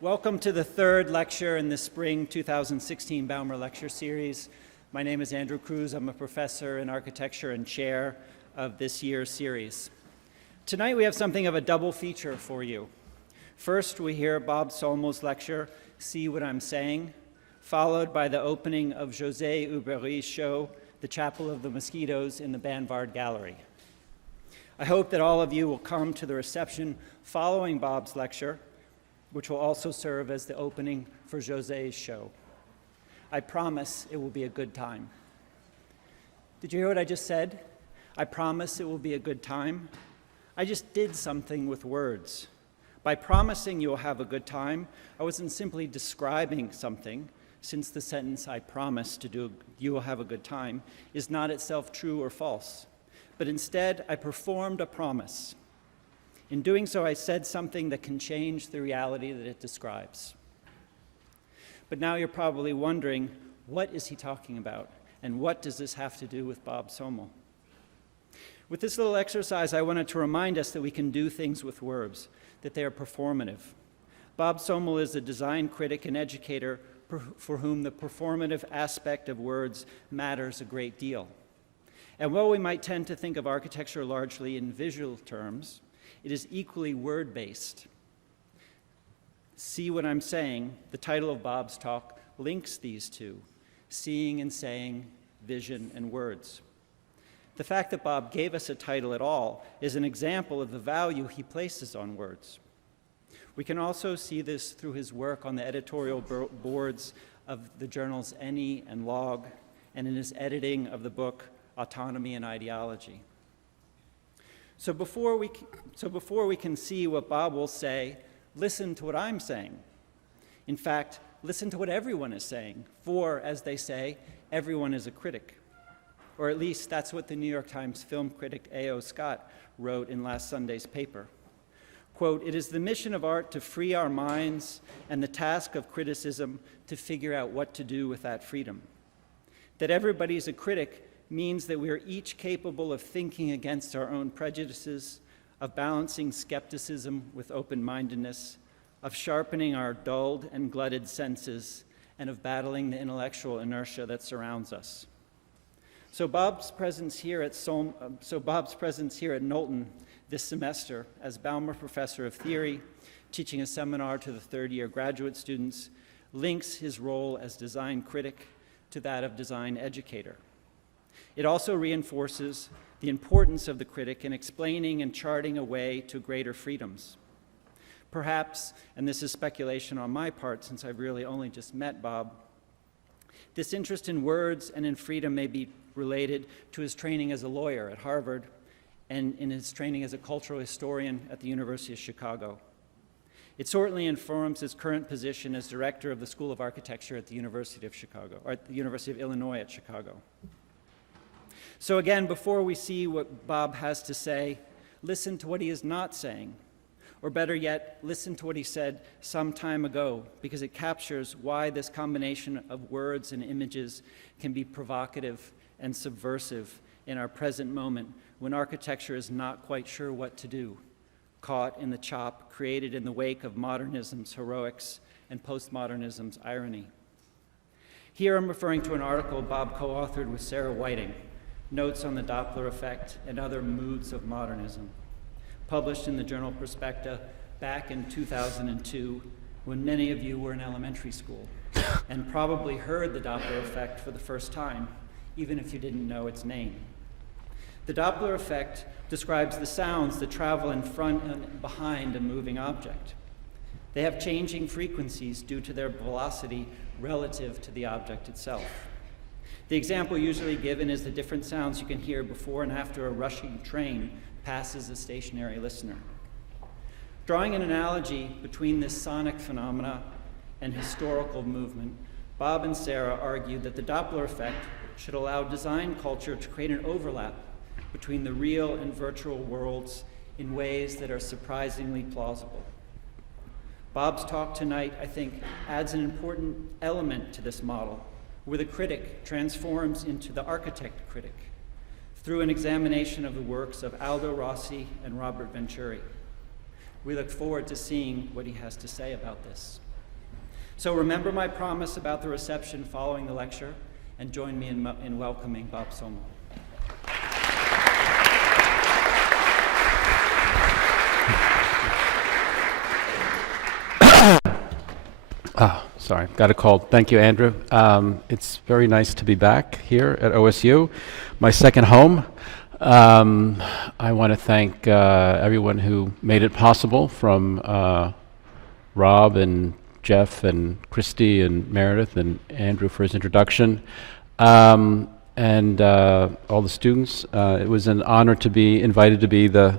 Welcome to the third lecture in the spring 2016 Baumer lecture series. My name is Andrew Cruz. I'm a professor in architecture and chair of this year's series. Tonight we have something of a double feature for you. First, we hear Bob Somol's lecture, See What I'm Saying, followed by the opening of José Ubery's show, The Chapel of the Mosquitoes in the Banvard Gallery. I hope that all of you will come to the reception following Bob's lecture, which will also serve as the opening for José's show. I promise it will be a good time. Did you hear what I just said? I promise it will be a good time. I just did something with words. By promising you'll have a good time, I wasn't simply describing something, since the sentence, I promise you will have a good time, is not itself true or false. But instead, I performed a promise. In doing so, I said something that can change the reality that it describes. But now you're probably wondering, what is he talking about? And what does this have to do with Bob Somol? With this little exercise, I wanted to remind us that we can do things with words, that they are performative. Bob Somol is a design critic and educator for whom the performative aspect of words matters a great deal. And while we might tend to think of architecture largely in visual terms, it is equally word-based. See What I'm Saying, the title of Bob's talk, links these two, seeing and saying, vision and words. The fact that Bob gave us a title at all is an example of the value he places on words. We can also see this through his work on the editorial boards of the journals Any and Log, and in his editing of the book Autonomy and Ideology. So before we can see what Bob will say, listen to what I'm saying. In fact, listen to what everyone is saying, for, as they say, everyone is a critic. Or at least that's what the New York Times film critic A.O. Scott wrote in last Sunday's paper. Quote, "It is the mission of art to free our minds and the task of criticism to figure out what to do with that freedom. That everybody is a critic means that we are each capable of thinking against our own prejudices, of balancing skepticism with open-mindedness, of sharpening our dulled and glutted senses, and of battling the intellectual inertia that surrounds us." So Bob's presence here at Knowlton this semester as Baumer Professor of Theory, teaching a seminar to the third-year graduate students, links his role as design critic to that of design educator. It also reinforces the importance of the critic in explaining and charting a way to greater freedoms. Perhaps, and this is speculation on my part since I've really only just met Bob, this interest in words and in freedom may be related to his training as a lawyer at Harvard and in his training as a cultural historian at the University of Chicago. It certainly informs his current position as director of the School of Architecture at the University of Chicago, or at the University of Illinois at Chicago. So again, before we see what Bob has to say, listen to what he is not saying. Or better yet, listen to what he said some time ago, because it captures why this combination of words and images can be provocative and subversive in our present moment when architecture is not quite sure what to do, caught in the chop created in the wake of modernism's heroics and postmodernism's irony. Here I'm referring to an article Bob co-authored with Sarah Whiting, Notes on the Doppler Effect and Other Moods of Modernism, published in the journal Perspecta back in 2002, when many of you were in elementary school and probably heard the Doppler effect for the first time, even if you didn't know its name. The Doppler effect describes the sounds that travel in front and behind a moving object. They have changing frequencies due to their velocity relative to the object itself. The example usually given is the different sounds you can hear before and after a rushing train passes a stationary listener. Drawing an analogy between this sonic phenomena and historical movement, Bob and Sarah argued that the Doppler effect should allow design culture to create an overlap between the real and virtual worlds in ways that are surprisingly plausible. Bob's talk tonight, I think, adds an important element to this model, where the critic transforms into the architect critic through an examination of the works of Aldo Rossi and Robert Venturi. We look forward to seeing what he has to say about this. So remember my promise about the reception following the lecture, and join me in welcoming Bob Somol. Sorry, got a cold. Thank you, Andrew. It's very nice to be back here at OSU, my second home. I want to thank everyone who made it possible, from Rob and Jeff and Christy and Meredith and Andrew for his introduction, and all the students. It was an honor to be invited to be the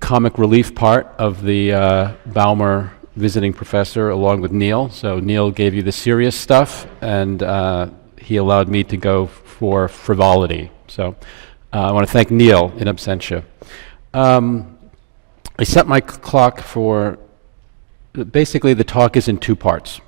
comic relief part of the Baumer visiting professor along with Neil. So Neil gave you the serious stuff, and he allowed me to go for frivolity. So I want to thank Neil in absentia. I set my clock for, basically the talk is in two parts.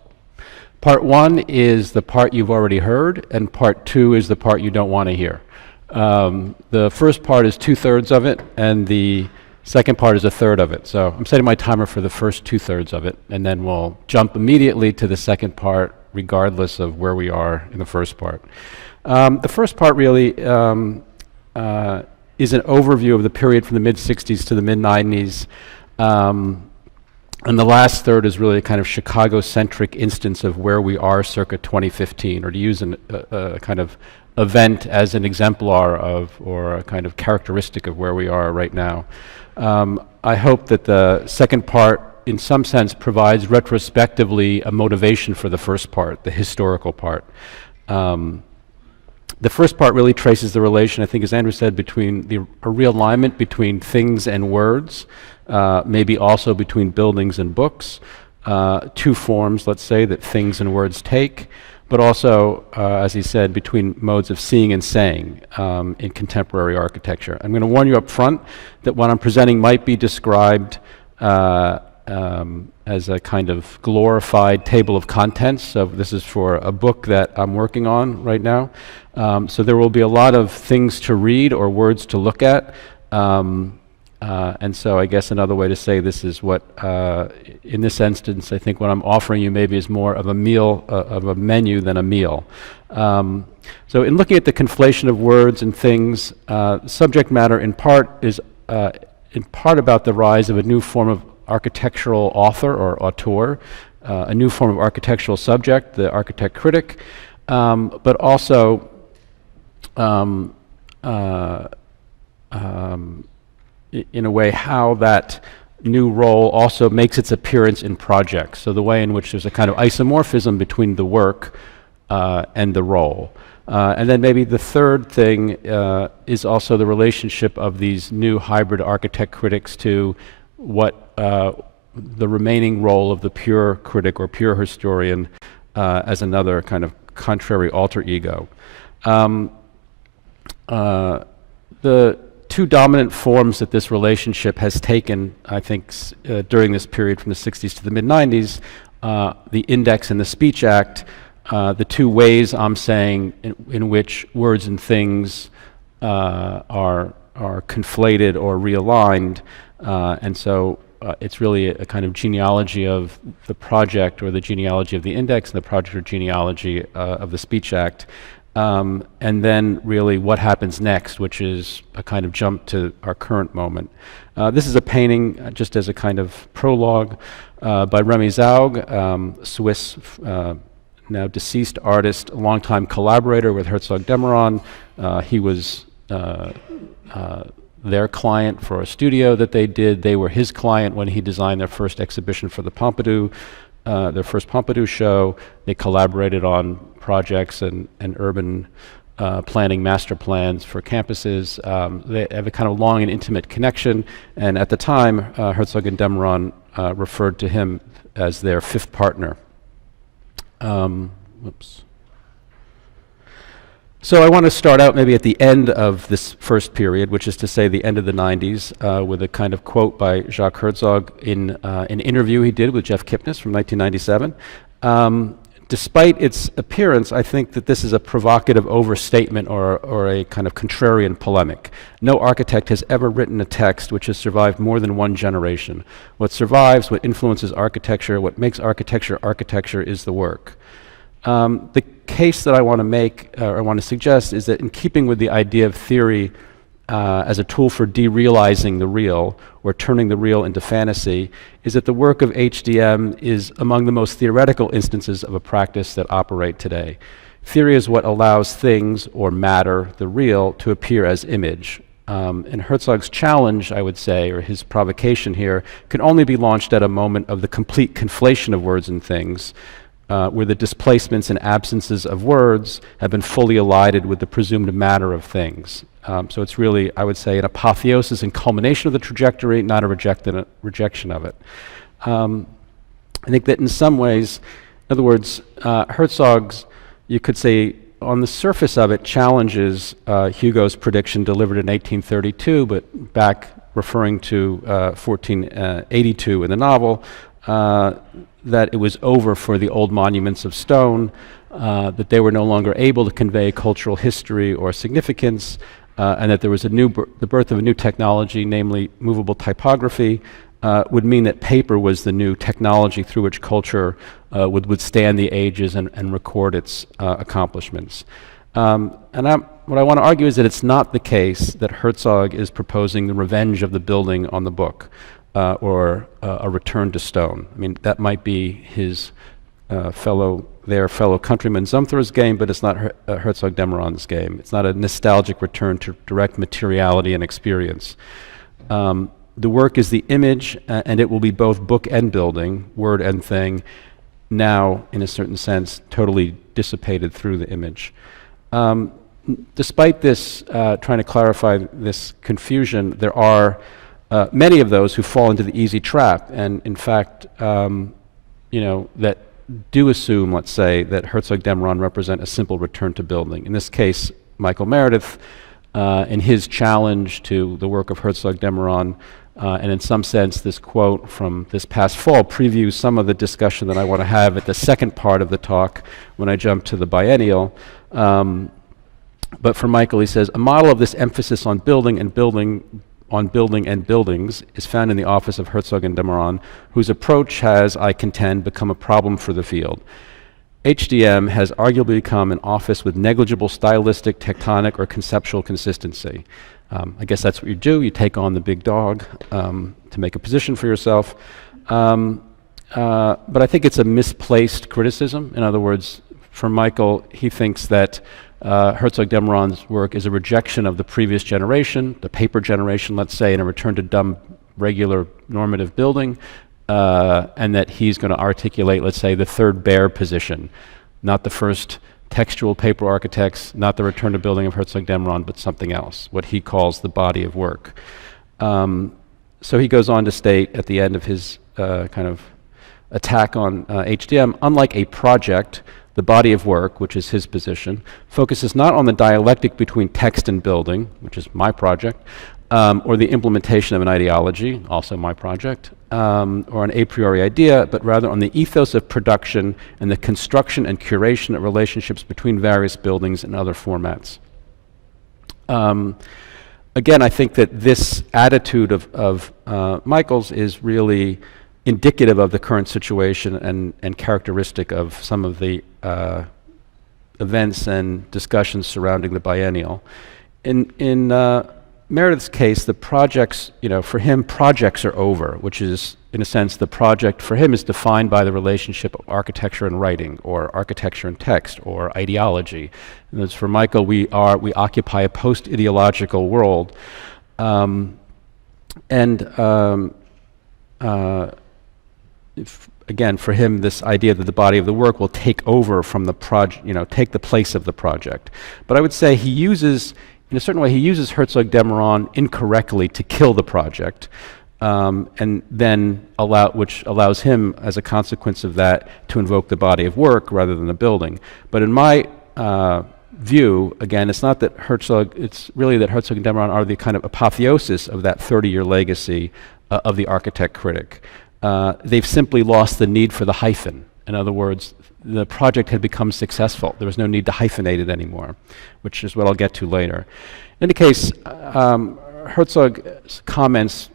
Part one is the part you've already heard, and part two is the part you don't want to hear. The first part is 2/3 of it, and the second part is 1/3 of it. So I'm setting my timer for the first 2/3 of it, and then we'll jump immediately to the second part, regardless of where we are in the first part. The first part really is an overview of the period from the mid-60s to the mid-90s. And the last third is really a kind of Chicago-centric instance of where we are circa 2015, or to use a kind of event as an exemplar of, or a kind of characteristic of where we are right now. I hope that the second part, in some sense, provides retrospectively a motivation for the first part, the historical part. The first part really traces the relation, I think, as Andrew said, between a realignment between things and words, maybe also between buildings and books, two forms, let's say, that things and words take, but also, as he said, between modes of seeing and saying in contemporary architecture. I'm going to warn you up front that what I'm presenting might be described as a kind of glorified table of contents. So this is for a book that I'm working on right now. So there will be a lot of things to read or words to look at. And so I guess another way to say this is what, in this instance, I think what I'm offering you maybe is more of a meal, of a menu than a meal. So in looking at the conflation of words and things, subject matter in part is in part about the rise of a new form of architectural author or auteur, a new form of architectural subject, the architect critic, but also in a way how that new role also makes its appearance in projects. So the way in which there's a kind of isomorphism between the work and the role. And then maybe the third thing is also the relationship of these new hybrid architect critics to what the remaining role of the pure critic or pure historian as another kind of contrary alter ego. The two dominant forms that this relationship has taken, I think, during this period from the 60s to the mid-90s, the Index and the Speech Act, the two ways I'm saying in which words and things are conflated or realigned, and so it's really a kind of genealogy of the project, or the genealogy of the Index, and the project or genealogy of the Speech Act. And then really what happens next, which is a kind of jump to our current moment. This is a painting, just as a kind of prologue, by Remy Zaug, Swiss, now deceased artist, a longtime collaborator with Herzog Demeron. He was their client for a studio that they did. They were his client when he designed their first exhibition for the Pompidou, their first Pompidou show. They collaborated on projects and urban planning master plans for campuses. They have a kind of long and intimate connection, and at the time, Herzog and Demeron referred to him as their fifth partner. So I want to start out maybe at the end of this first period, which is to say the end of the 90s, with a kind of quote by Jacques Herzog in an interview he did with Jeff Kipnis from 1997. Despite its appearance, I think that this is a provocative overstatement or a kind of contrarian polemic. No architect has ever written a text which has survived more than one generation. What survives, what influences architecture, what makes architecture architecture is the work. The case that I want to make, or I want to suggest, is that in keeping with the idea of theory as a tool for derealizing the real, or turning the real into fantasy, is that the work of HDM is among the most theoretical instances of a practice that operate today. Theory is what allows things, or matter, the real, to appear as image. And Herzog's challenge, I would say, or his provocation here, can only be launched at a moment of the complete conflation of words and things, where the displacements and absences of words have been fully elided with the presumed matter of things. So it's really, I would say, an apotheosis and culmination of the trajectory, not a rejection of it. I think that in some ways, in other words, Herzog's, you could say, on the surface of it, challenges Hugo's prediction delivered in 1832, but back referring to 1482 in the novel, that it was over for the old monuments of stone, that they were no longer able to convey cultural history or significance, and that there was the birth of a new technology, namely movable typography, would mean that paper was the new technology through which culture would withstand the ages and record its accomplishments. What I want to argue is that it's not the case that Herzog is proposing the revenge of the building on the book, or a return to stone. I mean, that might be his fellow countryman Zumthor's game, but it's not Herzog de Meuron's game. It's not a nostalgic return to direct materiality and experience. The work is the image, and it will be both book and building, word and thing, now, in a certain sense, totally dissipated through the image. Despite this, trying to clarify this confusion, there are many of those who fall into the easy trap, and in fact, that do assume, let's say, that Herzog de Meuron represent a simple return to building. In this case, Michael Meredith, in his challenge to the work of Herzog de Meuron, and in some sense, this quote from this past fall previews some of the discussion that I want to have at the second part of the talk when I jump to the biennial. But for Michael, he says, a model of this emphasis on building and buildings is found in the office of Herzog and de Meuron, whose approach has, I contend, become a problem for the field. HDM has arguably become an office with negligible stylistic, tectonic, or conceptual consistency. I guess that's what you do. You take on the big dog to make a position for yourself. But I think it's a misplaced criticism. In other words, for Michael, he thinks that Herzog de Meuron's work is a rejection of the previous generation, the paper generation, let's say, and a return to dumb, regular, normative building, and that he's going to articulate, let's say, the third Baer position, not the first textual paper architects, not the return to building of Herzog de Meuron, but something else, what he calls the body of work. So he goes on to state at the end of his kind of attack on HDM, unlike a project, the body of work, which is his position, focuses not on the dialectic between text and building, which is my project, or the implementation of an ideology, also my project, or an a priori idea, but rather on the ethos of production and the construction and curation of relationships between various buildings and other formats. Again, I think that this attitude of Michael's is really indicative of the current situation and characteristic of some of the events and discussions surrounding the biennial. In Meredith's case, the projects, for him, projects are over, which is, in a sense, the project for him is defined by the relationship of architecture and writing, or architecture and text, or ideology. And as for Michael, we occupy a post-ideological world. Again, for him, this idea that the body of the work will take over from the project, take the place of the project. But I would say he uses, in a certain way, he uses Herzog de Meuron incorrectly to kill the project, and then which allows him, as a consequence of that, to invoke the body of work rather than the building. But in my view, again, it's not that it's really that Herzog and de Meuron are the kind of apotheosis of that 30-year legacy of the architect critic. They've simply lost the need for the hyphen. In other words, the project had become successful. There was no need to hyphenate it anymore, which is what I'll get to later. In any case, Herzog's comments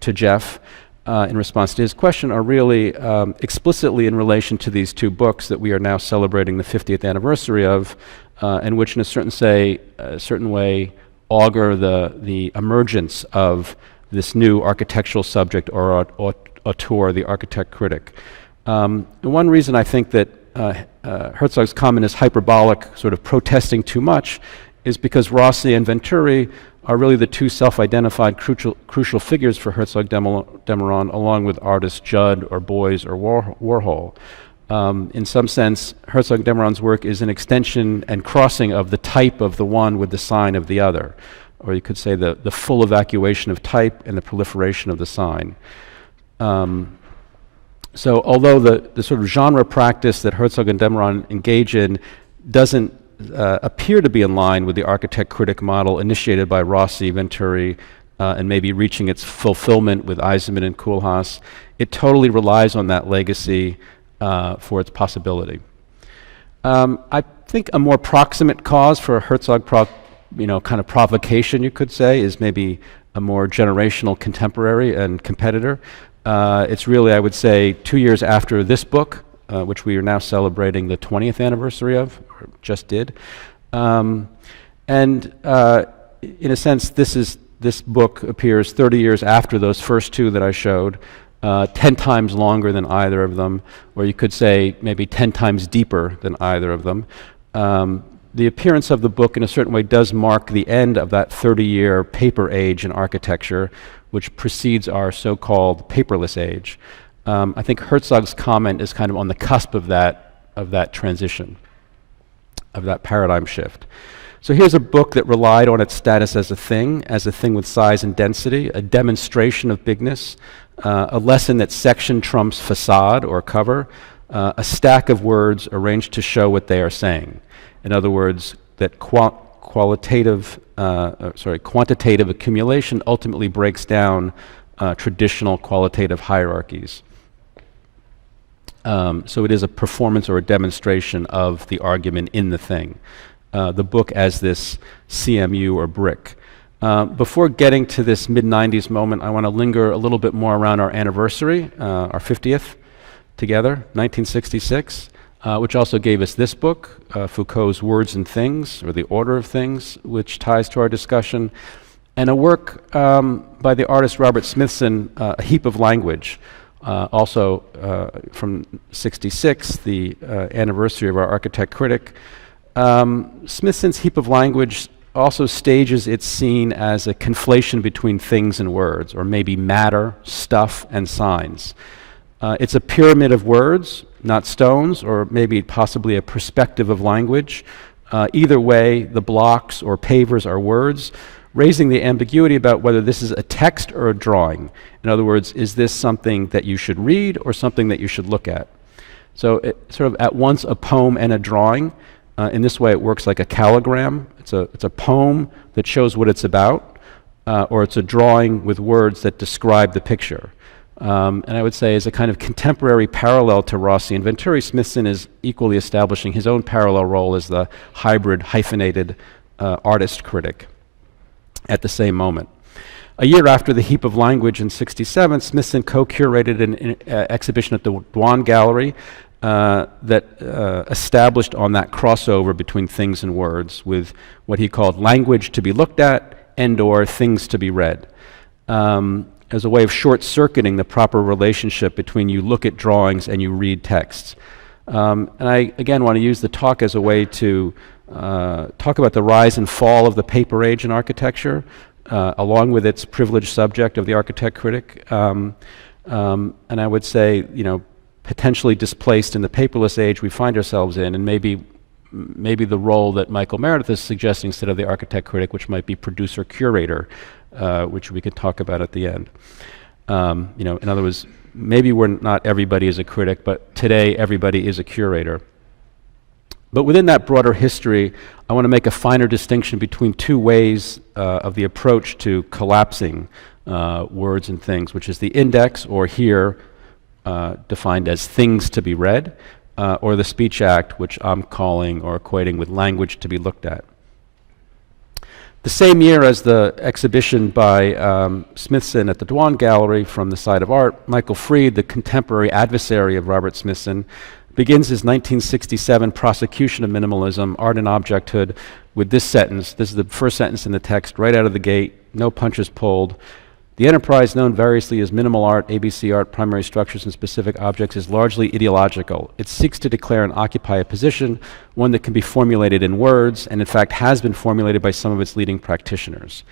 to Jeff in response to his question are really explicitly in relation to these two books that we are now celebrating the 50th anniversary of, and which in a certain way augur the emergence of this new architectural subject or auteur, the architect critic. The one reason I think that Herzog's comment is hyperbolic, sort of protesting too much, is because Rossi and Venturi are really the two self-identified crucial figures for Herzog Demeron, along with artists Judd or Beuys or Warhol. In some sense, Herzog Demeron's work is an extension and crossing of the type of the one with the sign of the other, or you could say the full evacuation of type and the proliferation of the sign. So although the sort of genre practice that Herzog and Demeron engage in doesn't appear to be in line with the architect-critic model initiated by Rossi, Venturi, and maybe reaching its fulfillment with Eisenman and Koolhaas, it totally relies on that legacy for its possibility. I think a more proximate cause for Herzog kind of provocation, you could say, is maybe a more generational contemporary and competitor. It's really, I would say, 2 years after this book, which we are now celebrating the 20th anniversary of, or just did. In a sense, this book appears 30 years after those first two that I showed, 10 times longer than either of them, or you could say maybe 10 times deeper than either of them. The appearance of the book in a certain way does mark the end of that 30-year paper age in architecture, which precedes our so-called paperless age. I think Herzog's comment is kind of on the cusp of that transition, of that paradigm shift. So here's a book that relied on its status as a thing with size and density, a demonstration of bigness, a lesson that section trumps facade or cover, a stack of words arranged to show what they are saying. In other words, that quantitative accumulation ultimately breaks down traditional qualitative hierarchies. So it is a performance or a demonstration of the argument in the thing. The book as this CMU or brick. Before getting to this mid-90s moment, I want to linger a little bit more around our anniversary, our 50th together, 1966, which also gave us this book, Foucault's Words and Things, or The Order of Things, which ties to our discussion, and a work by the artist Robert Smithson, A Heap of Language, also from 66, the anniversary of our architect critic. Smithson's Heap of Language also stages its scene as a conflation between things and words, or maybe matter, stuff, and signs. It's a pyramid of words, not stones, or maybe possibly a perspective of language. Either way, the blocks or pavers are words, raising the ambiguity about whether this is a text or a drawing. In other words, is this something that you should read or something that you should look at? So it's sort of at once a poem and a drawing. In this way, it works like a calligram. It's a poem that shows what it's about, or it's a drawing with words that describe the picture. And I would say as a kind of contemporary parallel to Rossi and Venturi, Smithson is equally establishing his own parallel role as the hybrid, hyphenated artist critic at the same moment. A year after The Heap of Language in 67, Smithson co-curated an exhibition at the Dwan Gallery that established on that crossover between things and words with what he called language to be looked at and/or things to be read. As a way of short-circuiting the proper relationship between you look at drawings and you read texts. And I, again, want to use the talk as a way to talk about the rise and fall of the paper age in architecture, along with its privileged subject of the architect critic. And I would say, potentially displaced in the paperless age we find ourselves in, and maybe the role that Michael Meredith is suggesting instead of the architect critic, which might be producer-curator, which we could talk about at the end. In other words, maybe not everybody is a critic, but today everybody is a curator. But within that broader history, I want to make a finer distinction between two ways of the approach to collapsing words and things, which is the index, or here defined as things to be read, or the Speech Act, which I'm calling or equating with language to be looked at. The same year as the exhibition by Smithson at the Dwan Gallery from the Side of Art, Michael Fried, the contemporary adversary of Robert Smithson, begins his 1967 prosecution of minimalism, art and objecthood, with this sentence. This is the first sentence in the text, right out of the gate, no punches pulled. The enterprise, known variously as minimal art, ABC art, primary structures, and specific objects, is largely ideological. It seeks to declare and occupy a position, one that can be formulated in words, and in fact has been formulated by some of its leading practitioners.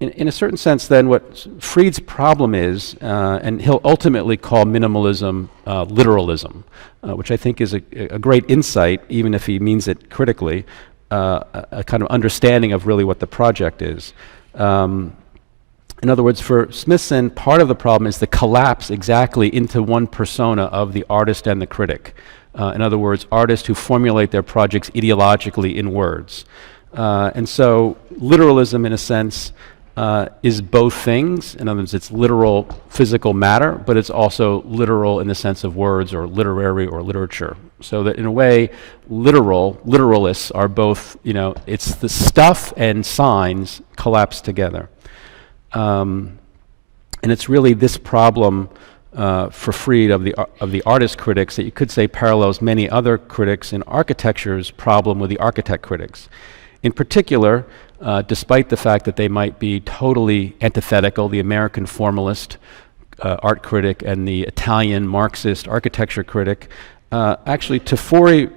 In a certain sense, then, what Fried's problem is, and he'll ultimately call minimalism literalism, which I think is a great insight, even if he means it critically, a kind of understanding of really what the project is. In other words, for Smithson, part of the problem is the collapse exactly into one persona of the artist and the critic. In other words, artists who formulate their projects ideologically in words. And so literalism, in a sense, is both things. In other words, it's literal physical matter, but it's also literal in the sense of words or literary or literature. So that in a way, literalists are both, it's the stuff and signs collapsed together. And it's really this problem for Fried of the artist critics that you could say parallels many other critics in architecture's problem with the architect critics. In particular, despite the fact that they might be totally antithetical, the American formalist art critic and the Italian Marxist architecture critic, actually Tafori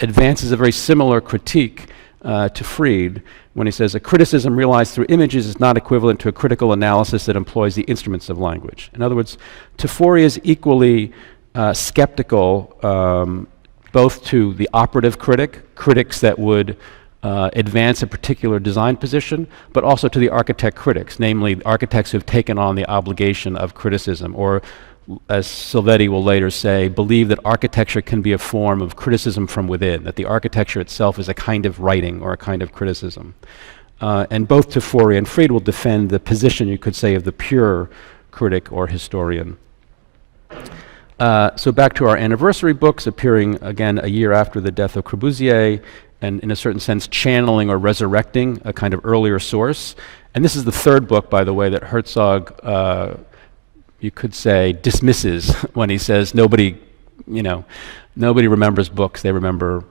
advances a very similar critique to Fried when he says, a criticism realized through images is not equivalent to a critical analysis that employs the instruments of language. In other words, Tafori is equally skeptical both to the operative critics that would advance a particular design position, but also to the architect critics, namely architects who have taken on the obligation of criticism, or as Silvetti will later say, believe that architecture can be a form of criticism from within, that the architecture itself is a kind of writing or a kind of criticism. And both Tafori and Fried will defend the position, you could say, of the pure critic or historian. So back to our anniversary books, appearing again a year after the death of Corbusier, and in a certain sense channeling or resurrecting a kind of earlier source. And this is the third book, by the way, that Herzog, you could say, dismisses when he says nobody remembers books, they remember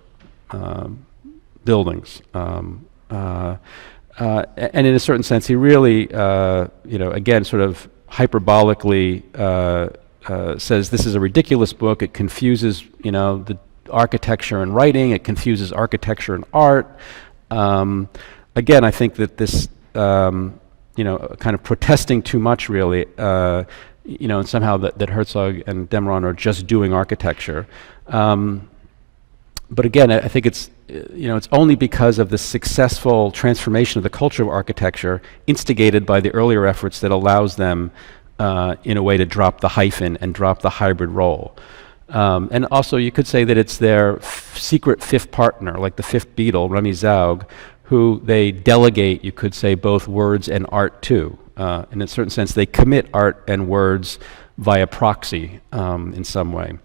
buildings. And in a certain sense, he really, again, sort of hyperbolically says this is a ridiculous book. It confuses, the architecture and writing. It confuses architecture and art. Again, I think that this, kind of protesting too much, really, and somehow that Herzog and Demeron are just doing architecture. But again, I think it's only because of the successful transformation of the culture of architecture instigated by the earlier efforts that allows them, in a way, to drop the hyphen and drop the hybrid role. And also, you could say that it's their secret fifth partner, like the fifth Beatle, Remy Zaug, who they delegate, you could say, both words and art to. In a certain sense, they commit art and words via proxy in some way.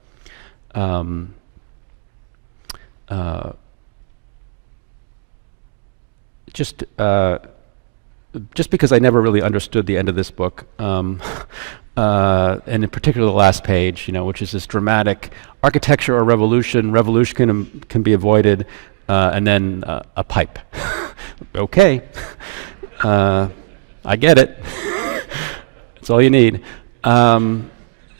Just because I never really understood the end of this book, and in particular the last page, which is this dramatic architecture or revolution. Revolution can be avoided, and then a pipe. Okay, I get it. That's all you need. And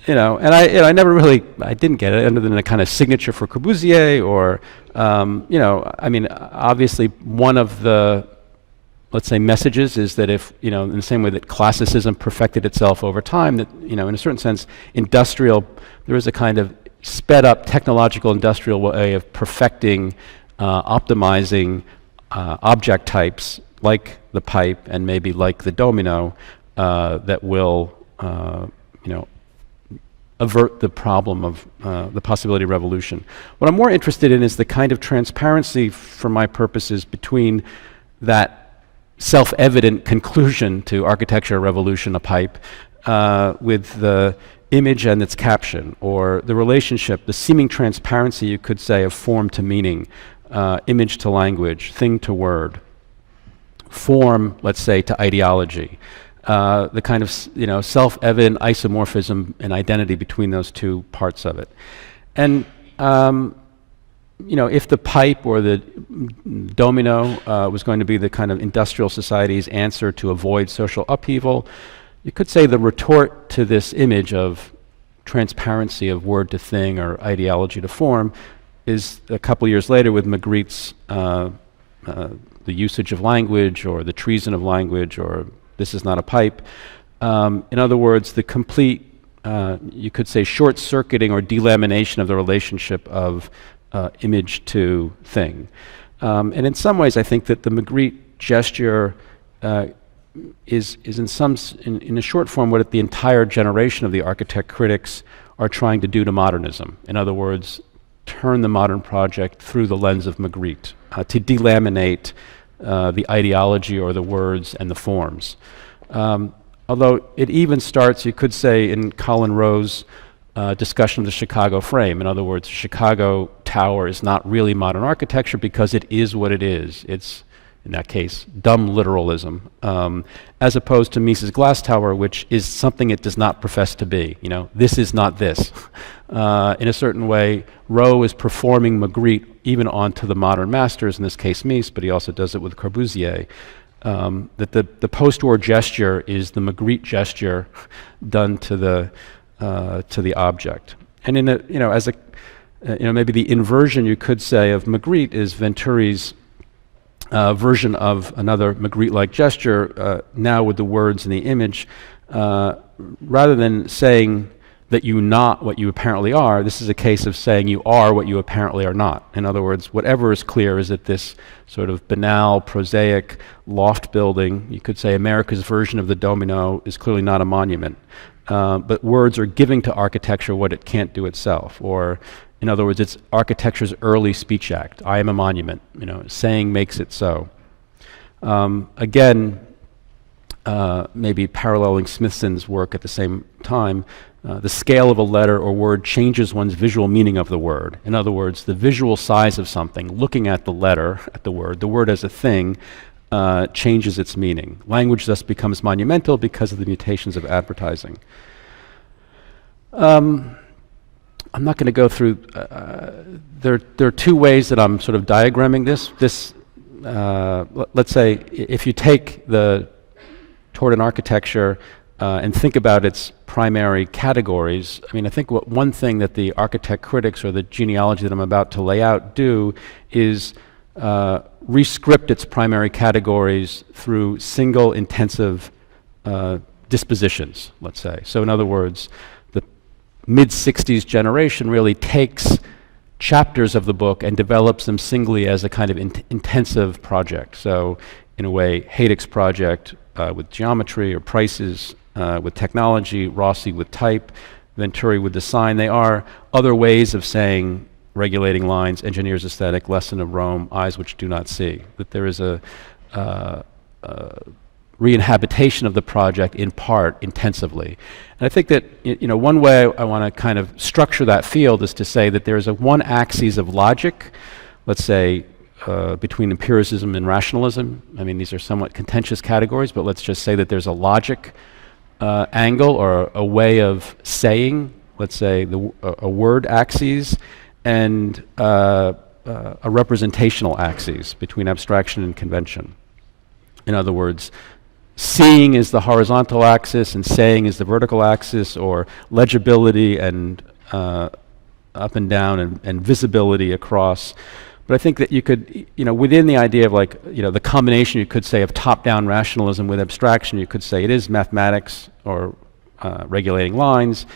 I never really, I didn't get it other than a kind of signature for Corbusier, or obviously one of the, let's say, messages is that if, in the same way that classicism perfected itself over time, that, in a certain sense, there is a kind of sped up technological industrial way of perfecting, optimizing object types like the pipe and maybe like the domino that will, avert the problem of the possibility of revolution. What I'm more interested in is the kind of transparency, for my purposes, between that self-evident conclusion to architecture, revolution, a pipe, with the image and its caption, or the relationship, the seeming transparency, you could say, of form to meaning, image to language, thing to word, form, let's say, to ideology, the kind of self-evident isomorphism and identity between those two parts of it. And if the pipe or the domino was going to be the kind of industrial society's answer to avoid social upheaval, you could say the retort to this image of transparency of word to thing or ideology to form is a couple years later with Magritte's the usage of language, or the treason of language, or this is not a pipe. In other words, the complete, you could say, short-circuiting or delamination of the relationship of image to thing. And in some ways, I think that the Magritte gesture is in a short form what the entire generation of the architect critics are trying to do to modernism. In other words, turn the modern project through the lens of Magritte, to delaminate the ideology or the words and the forms. Although it even starts, you could say, in Colin Rowe's discussion of the Chicago frame. In other words, Chicago Tower is not really modern architecture because it is what it is. It's, in that case, dumb literalism, as opposed to Mises' Glass Tower, which is something it does not profess to be. This is not this. In a certain way, Rowe is performing Magritte even onto the modern masters, in this case Mies, but he also does it with Corbusier. That the post-war gesture is the Magritte gesture done to the object. And in maybe the inversion, you could say, of Magritte is Venturi's version of another Magritte-like gesture, now with the words and the image. Rather than saying that you're not what you apparently are, this is a case of saying you are what you apparently are not. In other words, whatever is clear is that this sort of banal, prosaic loft building, you could say America's version of the domino, is clearly not a monument. But words are giving to architecture what it can't do itself. Or, in other words, it's architecture's early speech act. I am a monument. Saying makes it so. Again, maybe paralleling Smithson's work at the same time, the scale of a letter or word changes one's visual meaning of the word. In other words, the visual size of something, looking at the letter, at the word as a thing, changes its meaning. Language thus becomes monumental because of the mutations of advertising. I'm not going to go through, there are two ways that I'm sort of diagramming this. Let's say if you take toward an architecture and think about its primary categories, I think one thing that the architect critics or the genealogy that I'm about to lay out do is rescript its primary categories through single intensive dispositions, let's say. So in other words, the mid-60s generation really takes chapters of the book and develops them singly as a kind of intensive project. So in a way, Hayduk's project with geometry, or Price's with technology, Rossi with type, Venturi with design. They are other ways of saying regulating lines, engineer's aesthetic, lesson of Rome, eyes which do not see. That there is a re-inhabitation of the project in part intensively. And I think that one way I want to kind of structure that field is to say that there is one axis of logic, let's say between empiricism and rationalism. These are somewhat contentious categories, but let's just say that there's a logic angle or a way of saying, let's say a word axis, and a representational axis between abstraction and convention. In other words, seeing is the horizontal axis and saying is the vertical axis, or legibility and up and down and visibility across. But I think that you could, within the idea of the combination, you could say, of top-down rationalism with abstraction, you could say it is mathematics or regulating lines.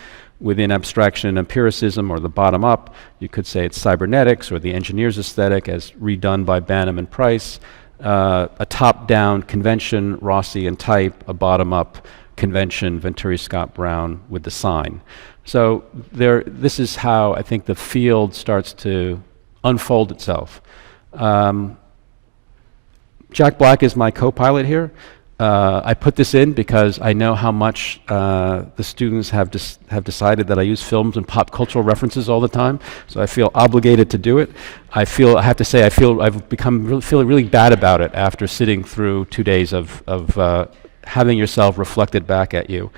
Within abstraction and empiricism, or the bottom-up, you could say it's cybernetics or the engineer's aesthetic as redone by Banham and Price. A top-down convention, Rossi and type, a bottom-up convention, Venturi, Scott, Brown with the sign. So this is how I think the field starts to unfold itself. Jack Black is my co-pilot here. I put this in because I know how much the students have decided that I use films and pop cultural references all the time, so I feel obligated to do it. I have to say, I've become feeling really bad about it after sitting through 2 days of having yourself reflected back at you.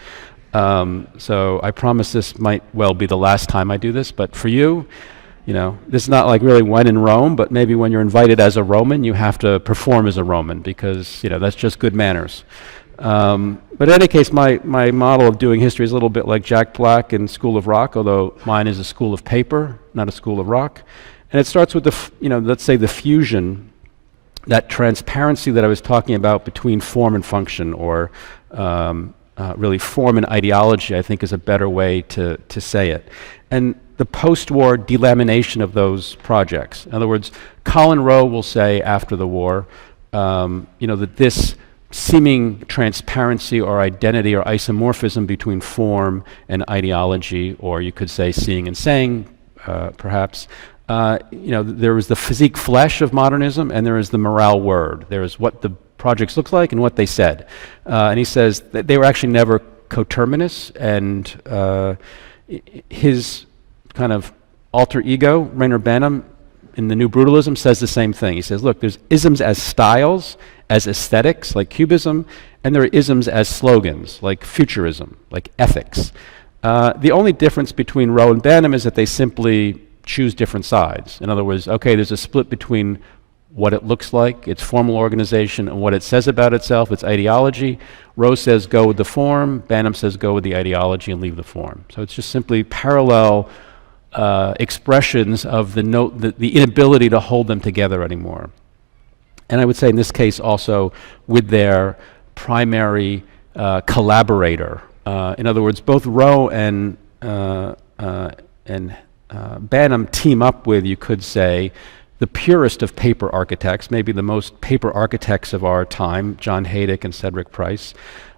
So I promise this might well be the last time I do this, but for you, this is not like really when in Rome, but maybe when you're invited as a Roman, you have to perform as a Roman because, that's just good manners. But in any case, my model of doing history is a little bit like Jack Black in School of Rock, although mine is a school of paper, not a school of rock. And it starts with let's say the fusion, that transparency that I was talking about between form and function, or really form and ideology, I think is a better way to say it. And the post-war delamination of those projects. In other words, Colin Rowe will say after the war, that this seeming transparency or identity or isomorphism between form and ideology, or you could say seeing and saying, perhaps, there was the physique flesh of modernism, and there is the morale word. There is what the projects look like and what they said. And he says that they were actually never coterminous, and his kind of alter ego, Rainer Banham, in The New Brutalism, says the same thing. He says, look, there's isms as styles, as aesthetics, like Cubism, and there are isms as slogans, like futurism, like ethics. The only difference between Rowe and Banham is that they simply choose different sides. In other words, okay, there's a split between what it looks like, its formal organization, and what it says about itself, its ideology. Rowe says go with the form, Banham says go with the ideology and leave the form. So it's just simply parallel expressions of the inability to hold them together anymore. And I would say in this case also with their primary collaborator. In other words, both Rowe and Banham team up with, you could say, the purest of paper architects, maybe the most paper architects of our time, John Haydock and Cedric Price.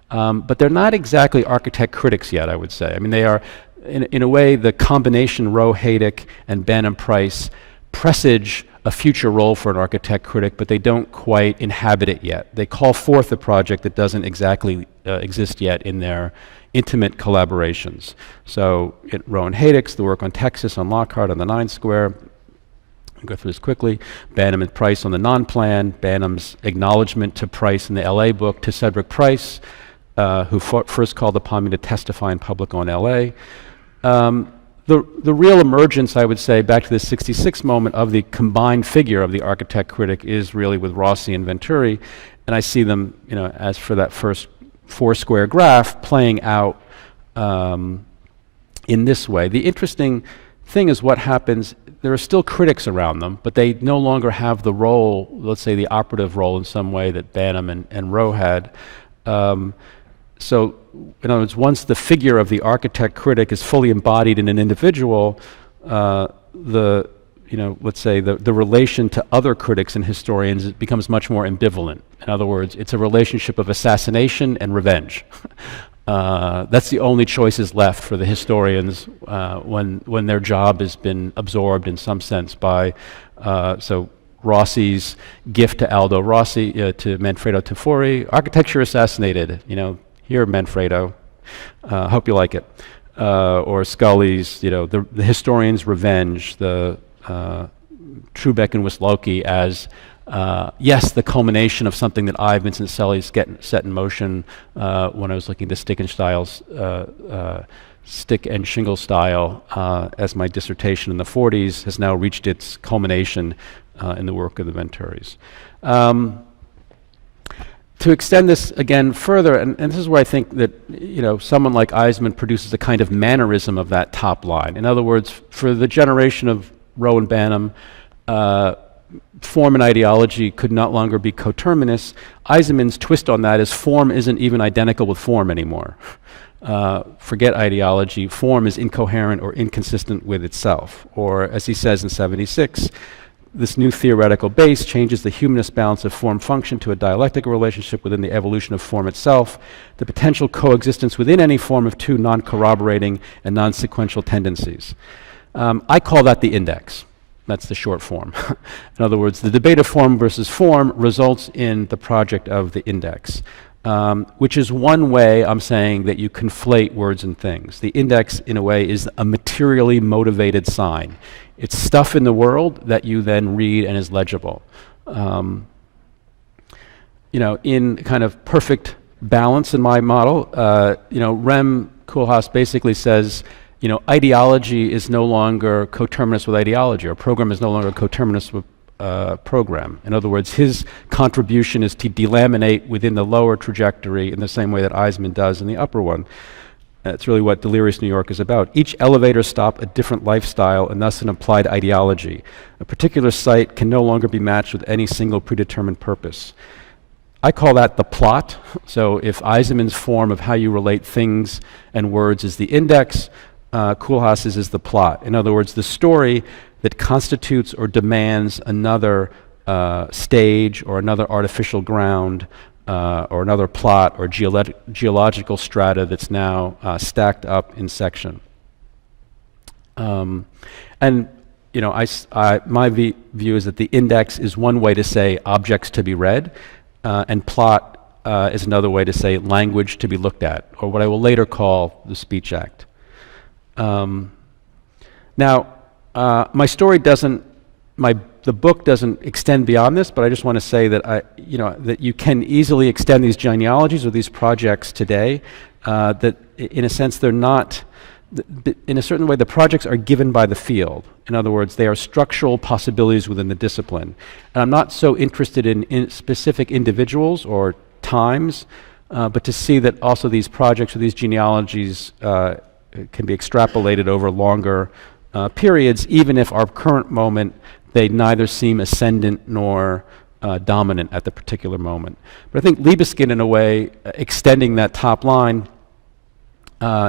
But they're not exactly architect critics yet, I would say. I mean, they are, in a way, the combination Rowe, Haydock, and Banham Price presage a future role for an architect critic, but they don't quite inhabit it yet. They call forth a project that doesn't exactly exist yet in their intimate collaborations. So Rowe and Haydock's, the work on Texas, on Lockhart, on the 9 Square. I'll go through this quickly. Banham and Price on the non-plan, Banham's acknowledgement to Price in the LA book, to Cedric Price, who first called upon me to testify in public on LA. The real emergence, I would say, back to the 66 moment of the combined figure of the architect critic is really with Rossi and Venturi, and I see them, as for that first 4-square graph, playing out in this way. The interesting thing is what happens, there are still critics around them, but they no longer have the role, let's say the operative role in some way that Banham and Rowe had. So, in other words, once the figure of the architect critic is fully embodied in an individual, let's say the relation to other critics and historians becomes much more ambivalent. In other words, it's a relationship of assassination and revenge. That's the only choices left for the historians when their job has been absorbed in some sense by, so Rossi's gift to Aldo Rossi, to Manfredo Tafori, architecture assassinated, here, Manfredo, hope you like it. Or Scully's, the historian's revenge, the Trubeck and Wisloki as, yes, the culmination of something that I, Vincent Selly's, set in motion when I was looking to stick and shingle style as my dissertation in the 40s, has now reached its culmination in the work of the Venturis. To extend this again further, and this is where I think that someone like Eisman produces a kind of mannerism of that top line. In other words, for the generation of Rowe and Banham, form and ideology could no longer be coterminous. Eisenman's twist on that is form isn't even identical with form anymore. Forget ideology, form is incoherent or inconsistent with itself. Or as he says in 76, this new theoretical base changes the humanist balance of form-function to a dialectical relationship within the evolution of form itself, the potential coexistence within any form of two non-corroborating and non-sequential tendencies. I call that the index. That's the short form. In other words, the debate of form versus form results in the project of the index. which is one way I'm saying that you conflate words and things. The index, in a way, is a materially motivated sign. It's stuff in the world that you then read and is legible. In kind of perfect balance in my model, Rem Koolhaas basically says, ideology is no longer coterminous with ideology, or program is no longer coterminous with program. In other words, his contribution is to delaminate within the lower trajectory in the same way that Eisenman does in the upper one. That's really what Delirious New York is about. Each elevator stop a different lifestyle and thus an applied ideology. A particular site can no longer be matched with any single predetermined purpose. I call that the plot. So if Eisenman's form of how you relate things and words is the index, Koolhaas's is the plot. In other words, the story that constitutes or demands another stage or another artificial ground or another plot or geological strata that's now stacked up in section. My view is that the index is one way to say objects to be read, and plot is another way to say language to be looked at, or what I will later call the speech act. The book doesn't extend beyond this, but I just want to say that that you can easily extend these genealogies or these projects today. That in a sense they're not. In a certain way, the projects are given by the field. In other words, they are structural possibilities within the discipline. And I'm not so interested in specific individuals or times, but to see that also these projects or these genealogies can be extrapolated over longer periods, even if our current moment, they neither seem ascendant nor dominant at the particular moment. But I think Libeskind, in a way, extending that top line,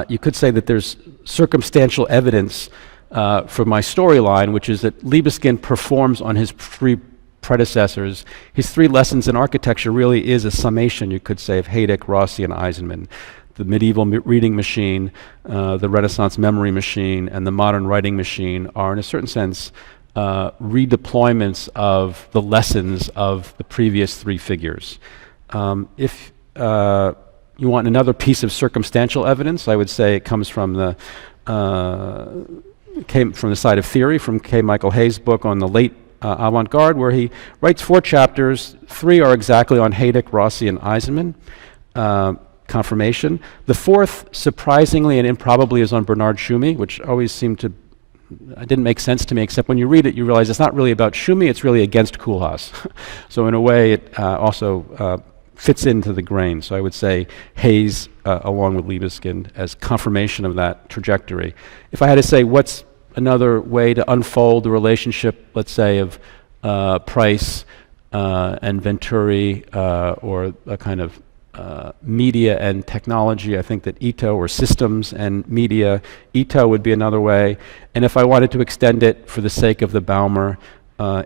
you could say that there's circumstantial evidence for my storyline, which is that Libeskind performs on his three predecessors. His 3 lessons in architecture really is a summation, you could say, of Heydrich, Rossi, and Eisenman. The medieval reading machine, the Renaissance memory machine, and the modern writing machine are, in a certain sense, redeployments of the lessons of the previous 3 figures. If you want another piece of circumstantial evidence, I would say it comes from the side of theory, from K. Michael Hayes' book on the late avant-garde, where he writes 4 chapters. 3 are exactly on Heydrich, Rossi, and Eisenman. Confirmation. The 4th, surprisingly and improbably, is on Bernard Tschumi, which always seemed to didn't make sense to me, except when you read it, you realize it's not really about Tschumi, it's really against Koolhaas. So in a way, it also fits into the grain. So I would say Hayes, along with Libeskind, as confirmation of that trajectory. If I had to say what's another way to unfold the relationship, let's say, of Price and Venturi, or a kind of media and technology, I think that Ito, or systems and media, Ito would be another way. And if I wanted to extend it for the sake of the Baumer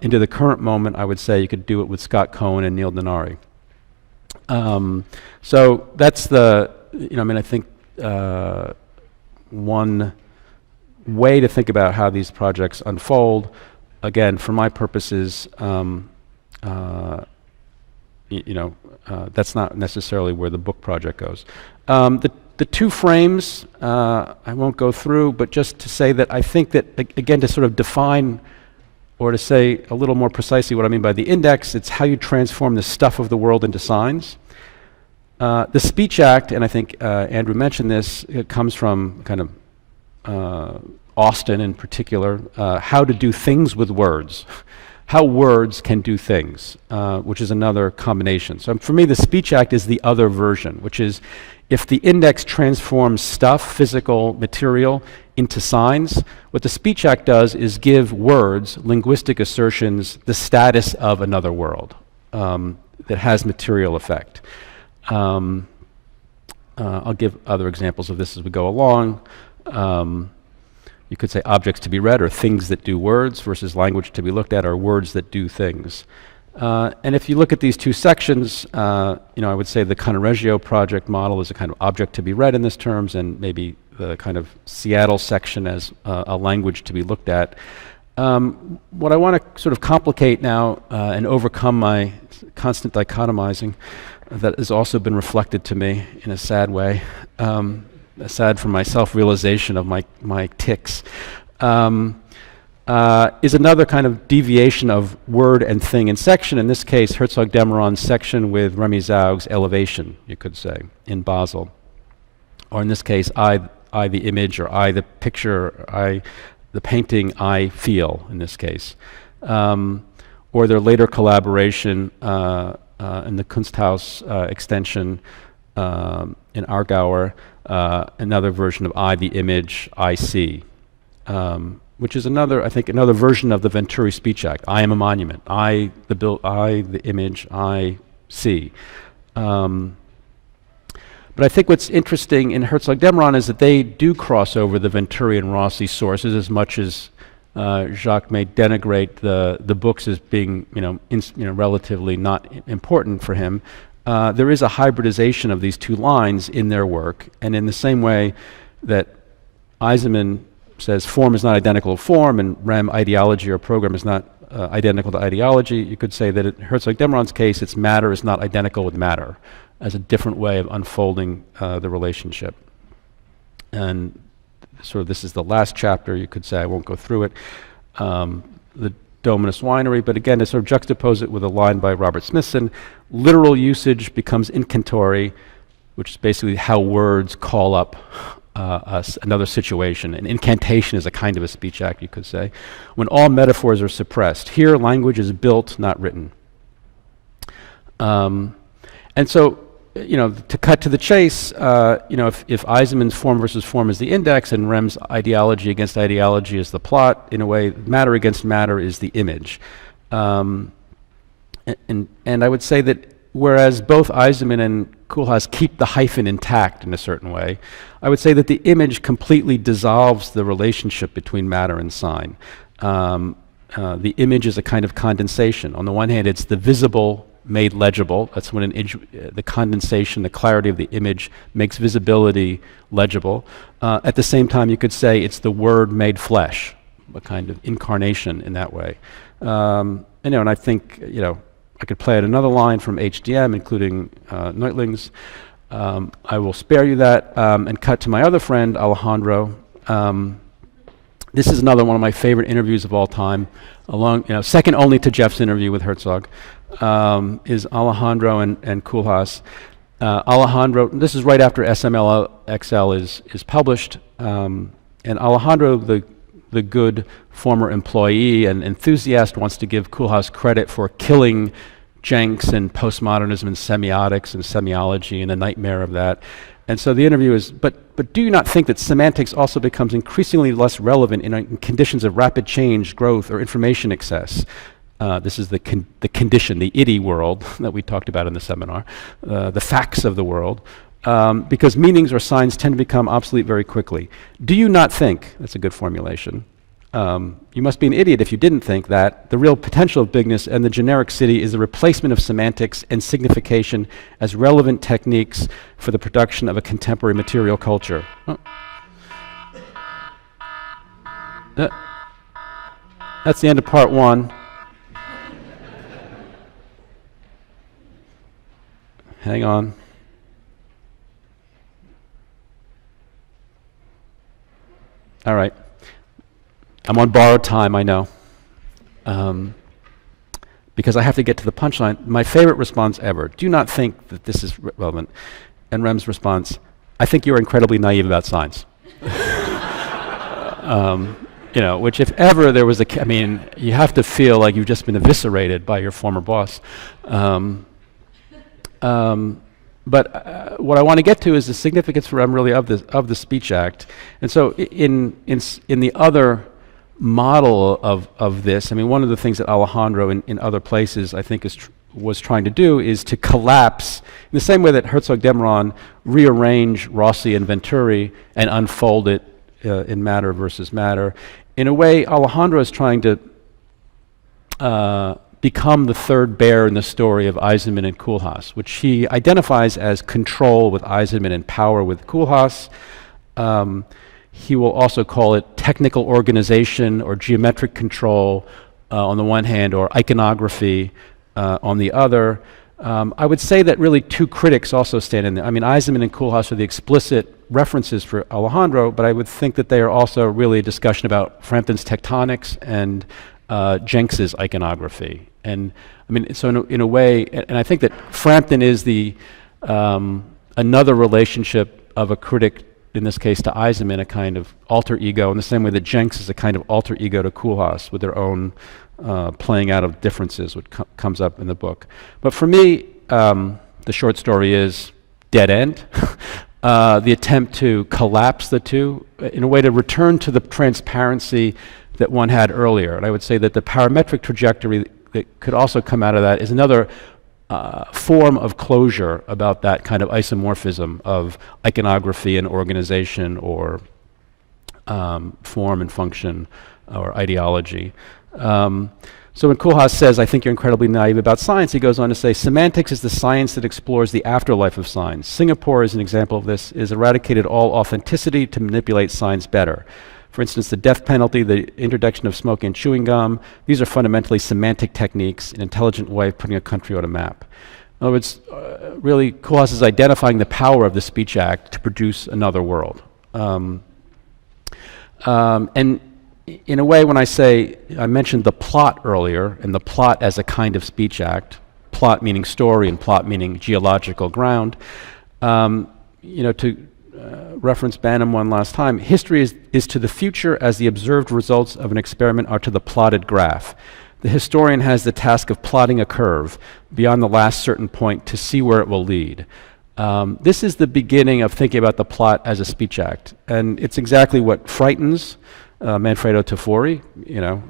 into the current moment, I would say you could do it with Scott Cohen and Neil Denari. So that's the, I think one way to think about how these projects unfold. Again, for my purposes, that's not necessarily where the book project goes. The 2 frames, I won't go through, but just to say that I think that, again, to sort of define or to say a little more precisely what I mean by the index, it's how you transform the stuff of the world into signs. The speech act, and I think Andrew mentioned this, it comes from kind of Austin in particular, how to do things with words. How words can do things, which is another combination. So for me, the speech act is the other version, which is if the index transforms stuff, physical material, into signs, what the speech act does is give words, linguistic assertions, the status of another world that has material effect. I'll give other examples of this as we go along. You could say objects to be read are things that do words, versus language to be looked at are words that do things. And if you look at these 2 sections, I would say the Categorizing project model is a kind of object to be read in this terms, and maybe the kind of Seattle section as a language to be looked at. What I want to sort of complicate now and overcome my constant dichotomizing that has also been reflected to me in a sad way, aside from my self-realization of my tics, is another kind of deviation of word and thing in section. In this case, Herzog-de-Meuron's section with Remy Zaug's elevation, you could say, in Basel. Or in this case, I the image, or I the picture, or I the painting, I feel, in this case. Or their later collaboration in the Kunsthaus extension in Aargauer, another version of I the image, I see. Which is another, I think, another version of the Venturi Speech Act. I am a monument. I the image, I see. But I think what's interesting in Herzog-de-Meuron is that they do cross over the Venturi and Rossi sources, as much as Jacques may denigrate the books as being, relatively not important for him. There is a hybridization of these two lines in their work, and in the same way that Eisenman says form is not identical to form, and Rem ideology or program is not identical to ideology, you could say that in Herzog-de-Meuron's case, its matter is not identical with matter, as a different way of unfolding the relationship. And sort of this is the last chapter, you could say, I won't go through it, the Dominus Winery, but again, to sort of juxtapose it with a line by Robert Smithson, literal usage becomes incantory, which is basically how words call up another situation. An incantation is a kind of a speech act, you could say, when all metaphors are suppressed. Here, language is built, not written. And so, to cut to the chase, if Eisenman's form versus form is the index and Rem's ideology against ideology is the plot, in a way, matter against matter is the image. And I would say that whereas both Eisenman and Koolhaas keep the hyphen intact in a certain way, I would say that the image completely dissolves the relationship between matter and sign. The image is a kind of condensation. On the one hand, it's the visible made legible. That's when the condensation, the clarity of the image makes visibility legible. At the same time, you could say it's the word made flesh, a kind of incarnation in that way. And I think, I could play out another line from HDM, including Knowlton's. I will spare you that and cut to my other friend, Alejandro. This is another one of my favorite interviews of all time, second only to Jeff's interview with Herzog, is Alejandro and Koolhaas. Alejandro, this is right after SML-XL is published, and Alejandro, the good former employee and enthusiast, wants to give Koolhaas credit for killing Jenks and postmodernism and semiotics and semiology and the nightmare of that. And so the interview is, but do you not think that semantics also becomes increasingly less relevant in conditions of rapid change, growth, or information excess? This is the condition, the itty world that we talked about in the seminar, the facts of the world, because meanings or signs tend to become obsolete very quickly. Do you not think, that's a good formulation, you must be an idiot if you didn't think that the real potential of bigness and the generic city is the replacement of semantics and signification as relevant techniques for the production of a contemporary material culture? Oh. That's the end of part one. Hang on. All right. I'm on borrowed time, I know. Because I have to get to the punchline. My favorite response ever, do you not think that this is relevant? And Rem's response, I think you're incredibly naive about signs. Which if ever there was you have to feel like you've just been eviscerated by your former boss. But what I want to get to is the significance for Rem really of the Speech Act. And so in the other model of this, one of the things that Alejandro in other places I think was trying to do is to collapse, in the same way that Herzog-de-Meuron rearrange Rossi and Venturi and unfold it in matter versus matter. In a way, Alejandro is trying to become the third bear in the story of Eisenman and Koolhaas, which he identifies as control with Eisenman and power with Koolhaas. He will also call it technical organization or geometric control on the one hand, or iconography on the other. I would say that really two critics also stand in there. I mean, Eisenman and Koolhaas are the explicit references for Alejandro, but I would think that they are also really a discussion about Frampton's tectonics and Jenks's iconography. And I mean, so in a way, and I think that Frampton is the another relationship of a critic, in this case to Eisenman, a kind of alter ego, in the same way that Jenks is a kind of alter ego to Koolhaas, with their own playing out of differences, which comes up in the book. But for me, the short story is dead end. The attempt to collapse the two in a way to return to the transparency that one had earlier. And I would say that the parametric trajectory that could also come out of that is another form of closure about that kind of isomorphism of iconography and organization, or form and function, or ideology. So when Koolhaas says, "I think you're incredibly naive about science," he goes on to say, "Semantics is the science that explores the afterlife of signs. Singapore, as an example of this, has eradicated all authenticity to manipulate signs better. For instance, the death penalty, the introduction of smoking and chewing gum, these are fundamentally semantic techniques, an intelligent way of putting a country on a map." In other words, really, Koolhaas is identifying the power of the Speech Act to produce another world. And in a way, when I mentioned the plot earlier, and the plot as a kind of Speech Act, plot meaning story and plot meaning geological ground, to reference Banham one last time, history is to the future as the observed results of an experiment are to the plotted graph. The historian has the task of plotting a curve beyond the last certain point to see where it will lead. This is the beginning of thinking about the plot as a Speech Act, and it's exactly what frightens Manfredo Tafori.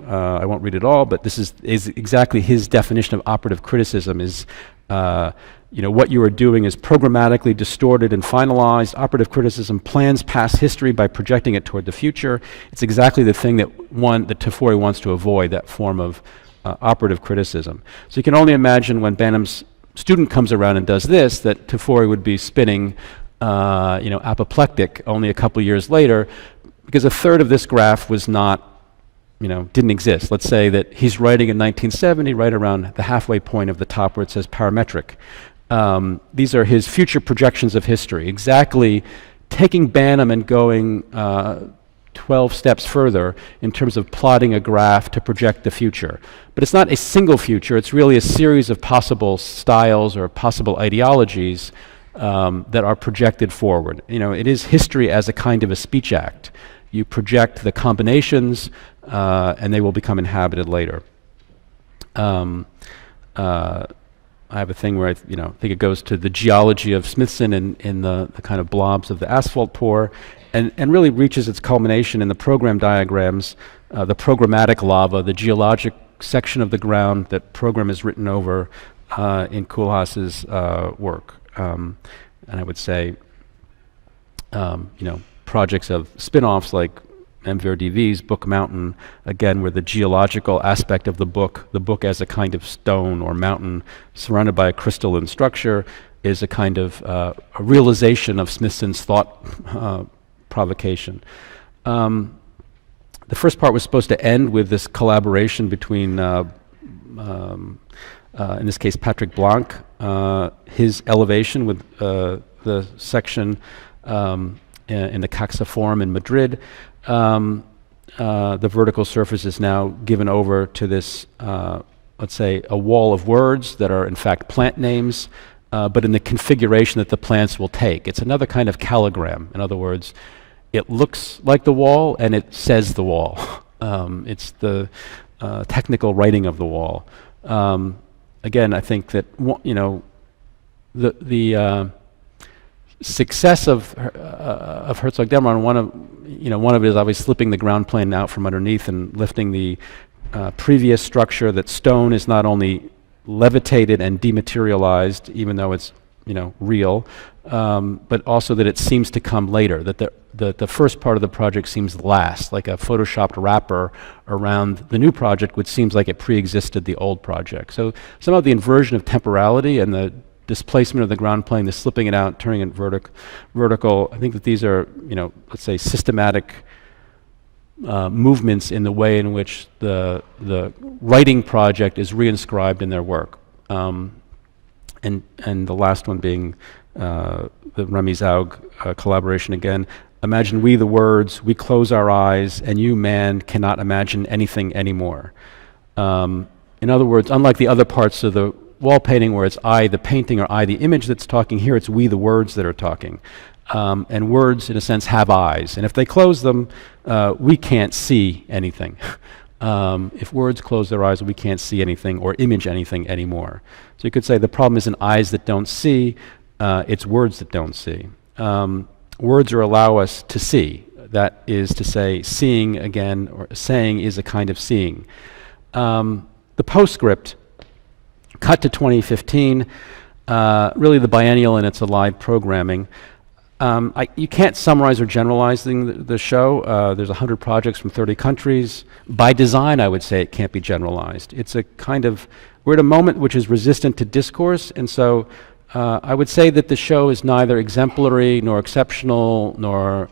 I won't read it all, but this is exactly his definition of operative criticism. Is what you are doing is programmatically distorted and finalized. Operative criticism plans past history by projecting it toward the future. It's exactly the thing that Tafori wants to avoid, that form of operative criticism. So you can only imagine when Banham's student comes around and does this, that Tafori would be spinning, apoplectic only a couple years later, because a third of this graph was not, didn't exist. Let's say that he's writing in 1970, right around the halfway point of the top where it says parametric. These are his future projections of history, exactly taking Banham and going 12 steps further in terms of plotting a graph to project the future. But it's not a single future, it's really a series of possible styles or possible ideologies that are projected forward. It is history as a kind of a Speech Act. You project the combinations, and they will become inhabited later. I have a thing where I think it goes to the geology of Smithson in the kind of blobs of the asphalt pour, and really reaches its culmination in the program diagrams, the programmatic lava, the geologic section of the ground that program is written over in Koolhaas's work. And I would say, projects of spin-offs like MVRDV's Book Mountain, again, where the geological aspect of the book as a kind of stone or mountain surrounded by a crystalline structure, is a kind of a realization of Smithson's thought provocation. The first part was supposed to end with this collaboration between, in this case, Patrick Blanc, his elevation with the section in the Caxa Forum in Madrid. The vertical surface is now given over to this, let's say, a wall of words that are in fact plant names, but in the configuration that the plants will take. It's another kind of calligram. In other words, it looks like the wall and it says the wall. It's the technical writing of the wall. Again, I think that the success of Herzog-Demeron, one of it is obviously slipping the ground plane out from underneath and lifting the previous structure, that stone is not only levitated and dematerialized, even though it's real, but also that it seems to come later, that the first part of the project seems last, like a photoshopped wrapper around the new project, which seems like it pre-existed the old project. So somehow the inversion of temporality and the displacement of the ground plane, the slipping it out, turning it vertical, I think that these are, let's say, systematic movements in the way in which the writing project is reinscribed in their work. and the last one being the Remy Zaug collaboration again. Imagine we the words, we close our eyes, and you, man, cannot imagine anything anymore. In other words, unlike the other parts of the wall painting where it's I, the painting, or I, the image that's talking, here it's we, the words that are talking. And words, in a sense, have eyes. And if they close them, we can't see anything. If words close their eyes, we can't see anything or image anything anymore. So you could say the problem isn't eyes that don't see, it's words that don't see. Words allow us to see. That is to say, seeing again, or saying is a kind of seeing. The postscript, cut to 2015, really the Biennial and its allied programming. You can't summarize or generalize the show. There's 100 projects from 30 countries. By design, I would say it can't be generalized. It's a kind of, we're at a moment which is resistant to discourse, and so I would say that the show is neither exemplary nor exceptional nor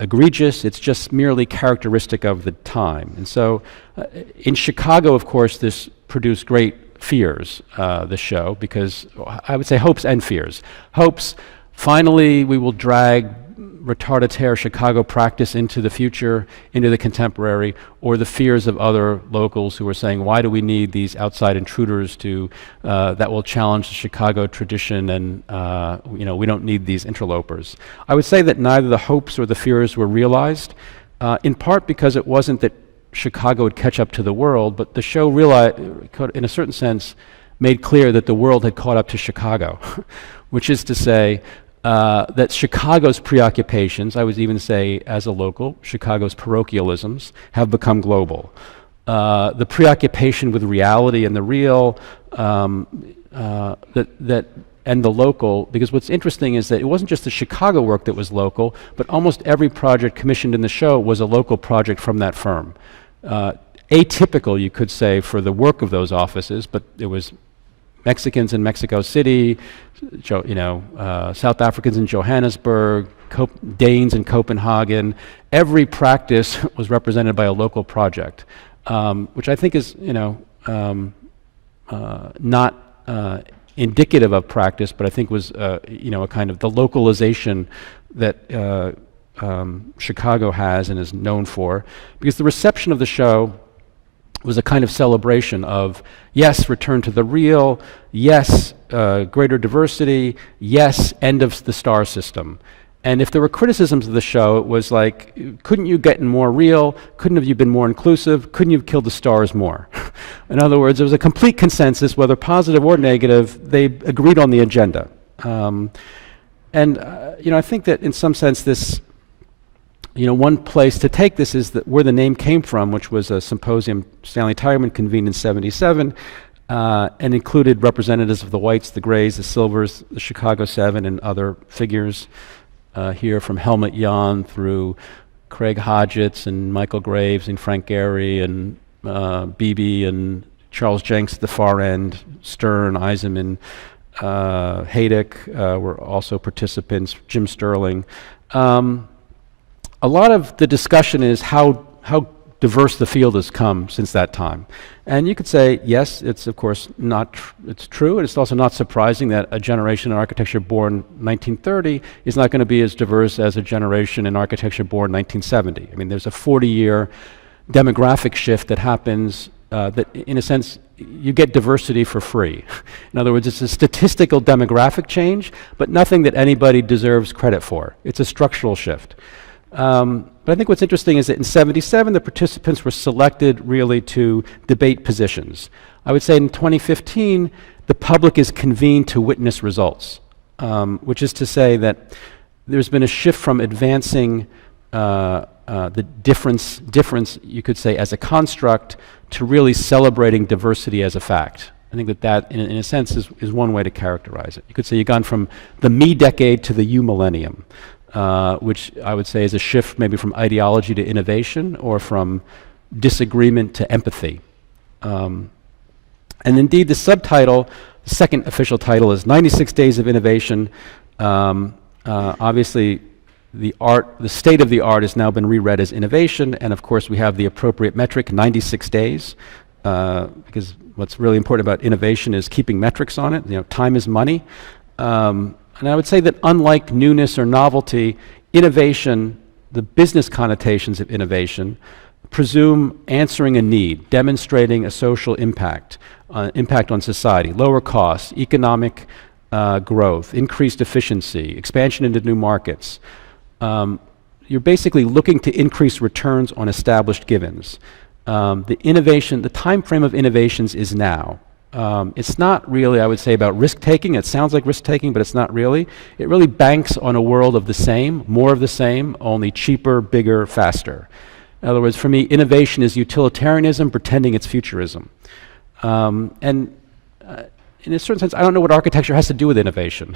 egregious. It's just merely characteristic of the time. And so in Chicago, of course, this produced great fears, the show, because I would say hopes and fears. Hopes, finally we will drag retardataire Chicago practice into the future, into the contemporary, or the fears of other locals who are saying, why do we need these outside intruders to that will challenge the Chicago tradition, and we don't need these interlopers. I would say that neither the hopes or the fears were realized, in part because it wasn't that Chicago would catch up to the world, but the show in a certain sense made clear that the world had caught up to Chicago, which is to say that Chicago's preoccupations, I would even say as a local, Chicago's parochialisms have become global. The preoccupation with reality and the real, and the local, because what's interesting is that it wasn't just the Chicago work that was local, but almost every project commissioned in the show was a local project from that firm. Atypical, you could say, for the work of those offices, but it was Mexicans in Mexico City, South Africans in Johannesburg, Danes in Copenhagen. Every practice was represented by a local project, which I think is, not indicative of practice, but I think was, a kind of the localization that Chicago has and is known for, because the reception of the show was a kind of celebration of, yes, return to the real, yes, greater diversity, yes, end of the star system. And if there were criticisms of the show, it was like, couldn't you get more real? Couldn't have you been more inclusive? Couldn't you have killed the stars more? In other words, there was a complete consensus, whether positive or negative, they agreed on the agenda. I think that in some sense this, one place to take this is that where the name came from, which was a symposium Stanley Tyerman convened in '77, and included representatives of the whites, the grays, the silvers, the Chicago Seven, and other figures here, from Helmut Jahn through Craig Hodgetts and Michael Graves and Frank Gehry and Beebe and Charles Jenks at the far end, Stern, Eisenman, Haydick were also participants, Jim Sterling. A lot of the discussion is how diverse the field has come since that time. And you could say, yes, it's of course it's true, and it's also not surprising that a generation in architecture born 1930 is not going to be as diverse as a generation in architecture born 1970. I mean, there's a 40-year demographic shift that happens that, in a sense, you get diversity for free. In other words, it's a statistical demographic change, but nothing that anybody deserves credit for. It's a structural shift. But I think what's interesting is that in '77, the participants were selected really to debate positions. I would say in 2015, the public is convened to witness results, which is to say that there's been a shift from advancing the difference, you could say, as a construct, to really celebrating diversity as a fact. I think that in a sense, is one way to characterize it. You could say you've gone from the me decade to the you millennium. Which I would say is a shift maybe from ideology to innovation, or from disagreement to empathy. And indeed, the subtitle, the second official title, is 96 Days of Innovation. Obviously, the state of the art has now been reread as innovation, and of course we have the appropriate metric, 96 days. because what's really important about innovation is keeping metrics on it. Time is money. And I would say that unlike newness or novelty, innovation, the business connotations of innovation, presume answering a need, demonstrating a social impact, impact on society, lower costs, economic growth, increased efficiency, expansion into new markets. You're basically looking to increase returns on established givens. The time frame of innovations is now. It's not really, I would say, about risk-taking. It sounds like risk-taking, but it's not really. It really banks on a world of the same, more of the same, only cheaper, bigger, faster. In other words, for me, innovation is utilitarianism pretending it's futurism. In a certain sense, I don't know what architecture has to do with innovation.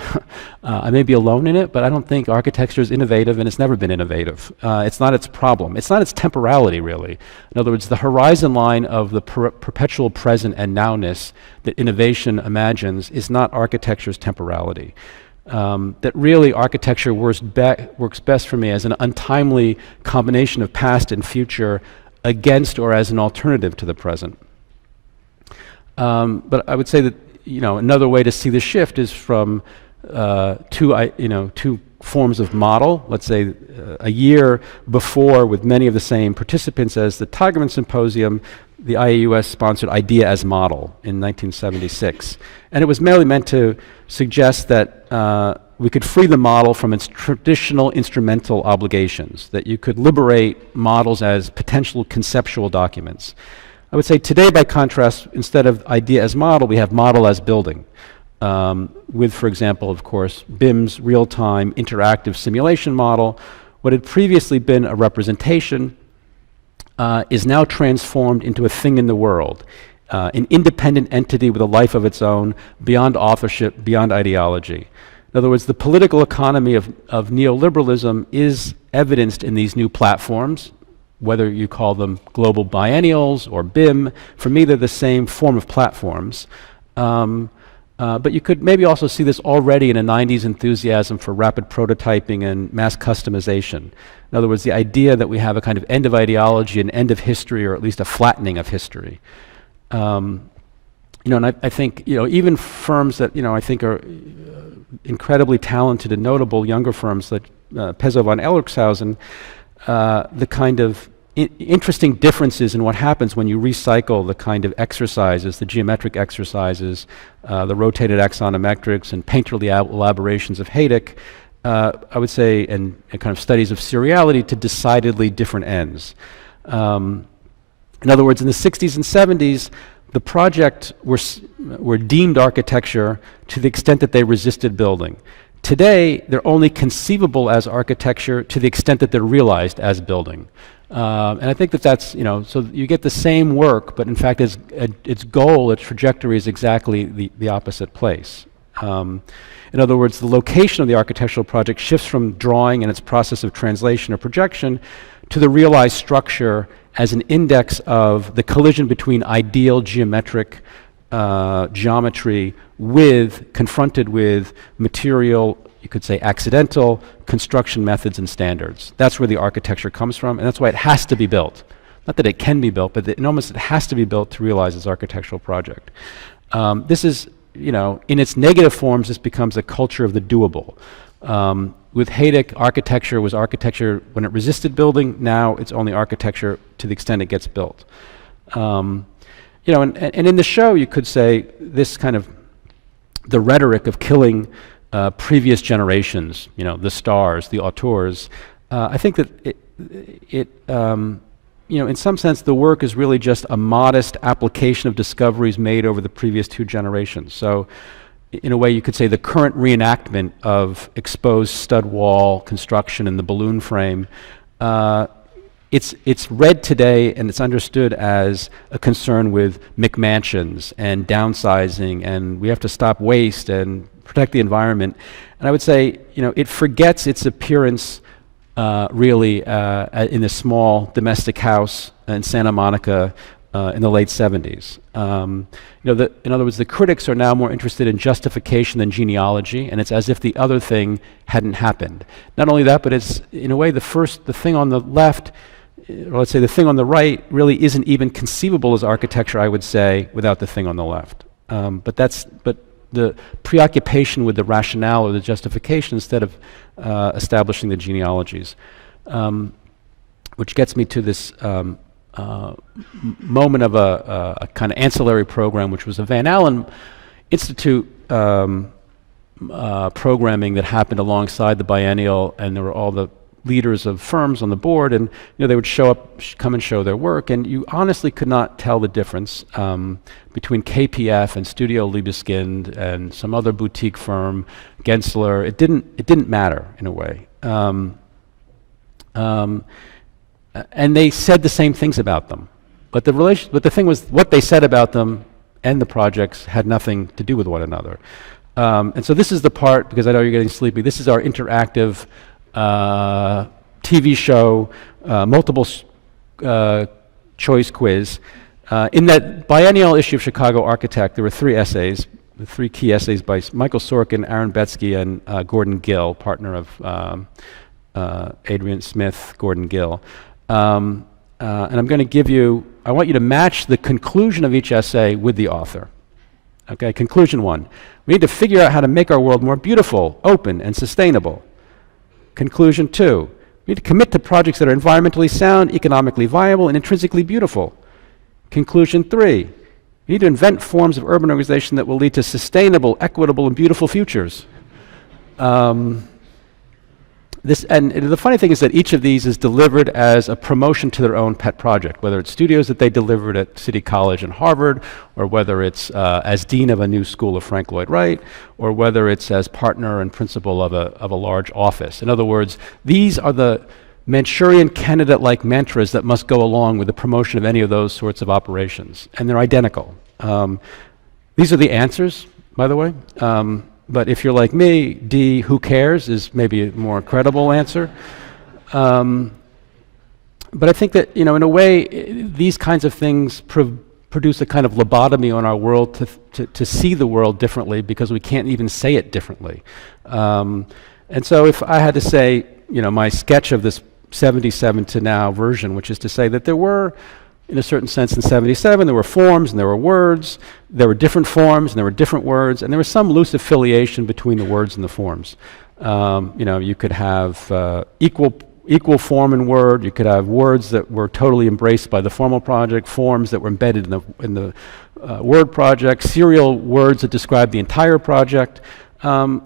I may be alone in it, but I don't think architecture is innovative, and it's never been innovative. It's not its problem. It's not its temporality, really. In other words, the horizon line of the perpetual present and nowness that innovation imagines is not architecture's temporality. That really architecture works best for me as an untimely combination of past and future against or as an alternative to the present. But I would say that another way to see the shift is from two forms of model. Let's say a year before, with many of the same participants as the Tigerman Symposium, the IAUS sponsored Idea as Model in 1976. And it was merely meant to suggest that we could free the model from its traditional instrumental obligations, that you could liberate models as potential conceptual documents. I would say today, by contrast, instead of idea as model, we have model as building, with, for example, of course, BIM's real-time interactive simulation model. What had previously been a representation is now transformed into a thing in the world, an independent entity with a life of its own, beyond authorship, beyond ideology. In other words, the political economy of neoliberalism is evidenced in these new platforms, whether you call them global biennials or BIM. For me, they're the same form of platforms. But you could maybe also see this already in a 90s enthusiasm for rapid prototyping and mass customization. In other words, the idea that we have a kind of end of ideology, an end of history, or at least a flattening of history. And I think, even firms that, I think are incredibly talented and notable, younger firms like Pezzo von Ellerkshausen, the kind of interesting differences in what happens when you recycle the kind of exercises, the geometric exercises, the rotated axonometrics and painterly elaborations of Hayek, I would say, and kind of studies of seriality to decidedly different ends. In other words, in the 60s and 70s, the project were deemed architecture to the extent that they resisted building. Today, they're only conceivable as architecture to the extent that they're realized as building. And I think that's, so you get the same work, but in fact, its goal, its trajectory is exactly the opposite place. In other words, the location of the architectural project shifts from drawing and its process of translation or projection to the realized structure as an index of the collision between ideal geometric geometry confronted with material, you could say accidental, construction methods and standards. That's where the architecture comes from, and that's why it has to be built. Not that it can be built, but it has to be built to realize its architectural project. This is, in its negative forms, this becomes a culture of the doable. With Hayek, architecture was architecture when it resisted building. Now it's only architecture to the extent it gets built. And in the show, you could say this kind of the rhetoric of killing previous generations, the stars, the auteurs. I think that in some sense, the work is really just a modest application of discoveries made over the previous two generations. So, in a way, you could say the current reenactment of exposed stud wall construction and the balloon frame, it's read today and it's understood as a concern with McMansions and downsizing, and we have to stop waste and protect the environment. And I would say, it forgets its appearance really in a small domestic house in Santa Monica in the late 70s. In other words, the critics are now more interested in justification than genealogy, and it's as if the other thing hadn't happened. Not only that, but it's, in a way, the thing on the left or let's say the thing on the right really isn't even conceivable as architecture, I would say, without the thing on the left. But the preoccupation with the rationale or the justification instead of establishing the genealogies. Which gets me to this moment of a kind of ancillary program, which was a Van Allen Institute programming that happened alongside the Biennial, and there were all the leaders of firms on the board, and they would show up, come and show their work, and you honestly could not tell the difference between KPF and Studio Liebeskind and some other boutique firm, Gensler. It didn't matter in a way. And they said the same things about them, but the thing was, what they said about them and the projects had nothing to do with one another. And so this is the part, because I know you're getting sleepy, this is our interactive TV show, multiple choice quiz. In that biennial issue of Chicago Architect, there were 3 essays, the 3 key essays by Michael Sorkin, Aaron Betsky, and Gordon Gill, partner of Adrian Smith, Gordon Gill. And I'm going to give you, I want you to match the conclusion of each essay with the author. Okay, conclusion 1. We need to figure out how to make our world more beautiful, open, and sustainable. Conclusion 2. We need to commit to projects that are environmentally sound, economically viable, and intrinsically beautiful. Conclusion 3. We need to invent forms of urban organization that will lead to sustainable, equitable, and beautiful futures. And the funny thing is that each of these is delivered as a promotion to their own pet project, whether it's studios that they delivered at City College and Harvard, or whether it's as dean of a new school of Frank Lloyd Wright, or whether it's as partner and principal of a large office. In other words, these are the Manchurian candidate-like mantras that must go along with the promotion of any of those sorts of operations, and they're identical. These are the answers, by the way. But if you're like me, D, who cares, is maybe a more credible answer. But I think that, in a way, these kinds of things produce a kind of lobotomy on our world to see the world differently, because we can't even say it differently. And so if I had to say, my sketch of this 77 to now version, which is to say that there were, in a certain sense, in 77, there were forms and there were words, there were different forms and there were different words, and there was some loose affiliation between the words and the forms. You could have equal form and word, you could have words that were totally embraced by the formal project, forms that were embedded in the word project, serial words that describe the entire project. In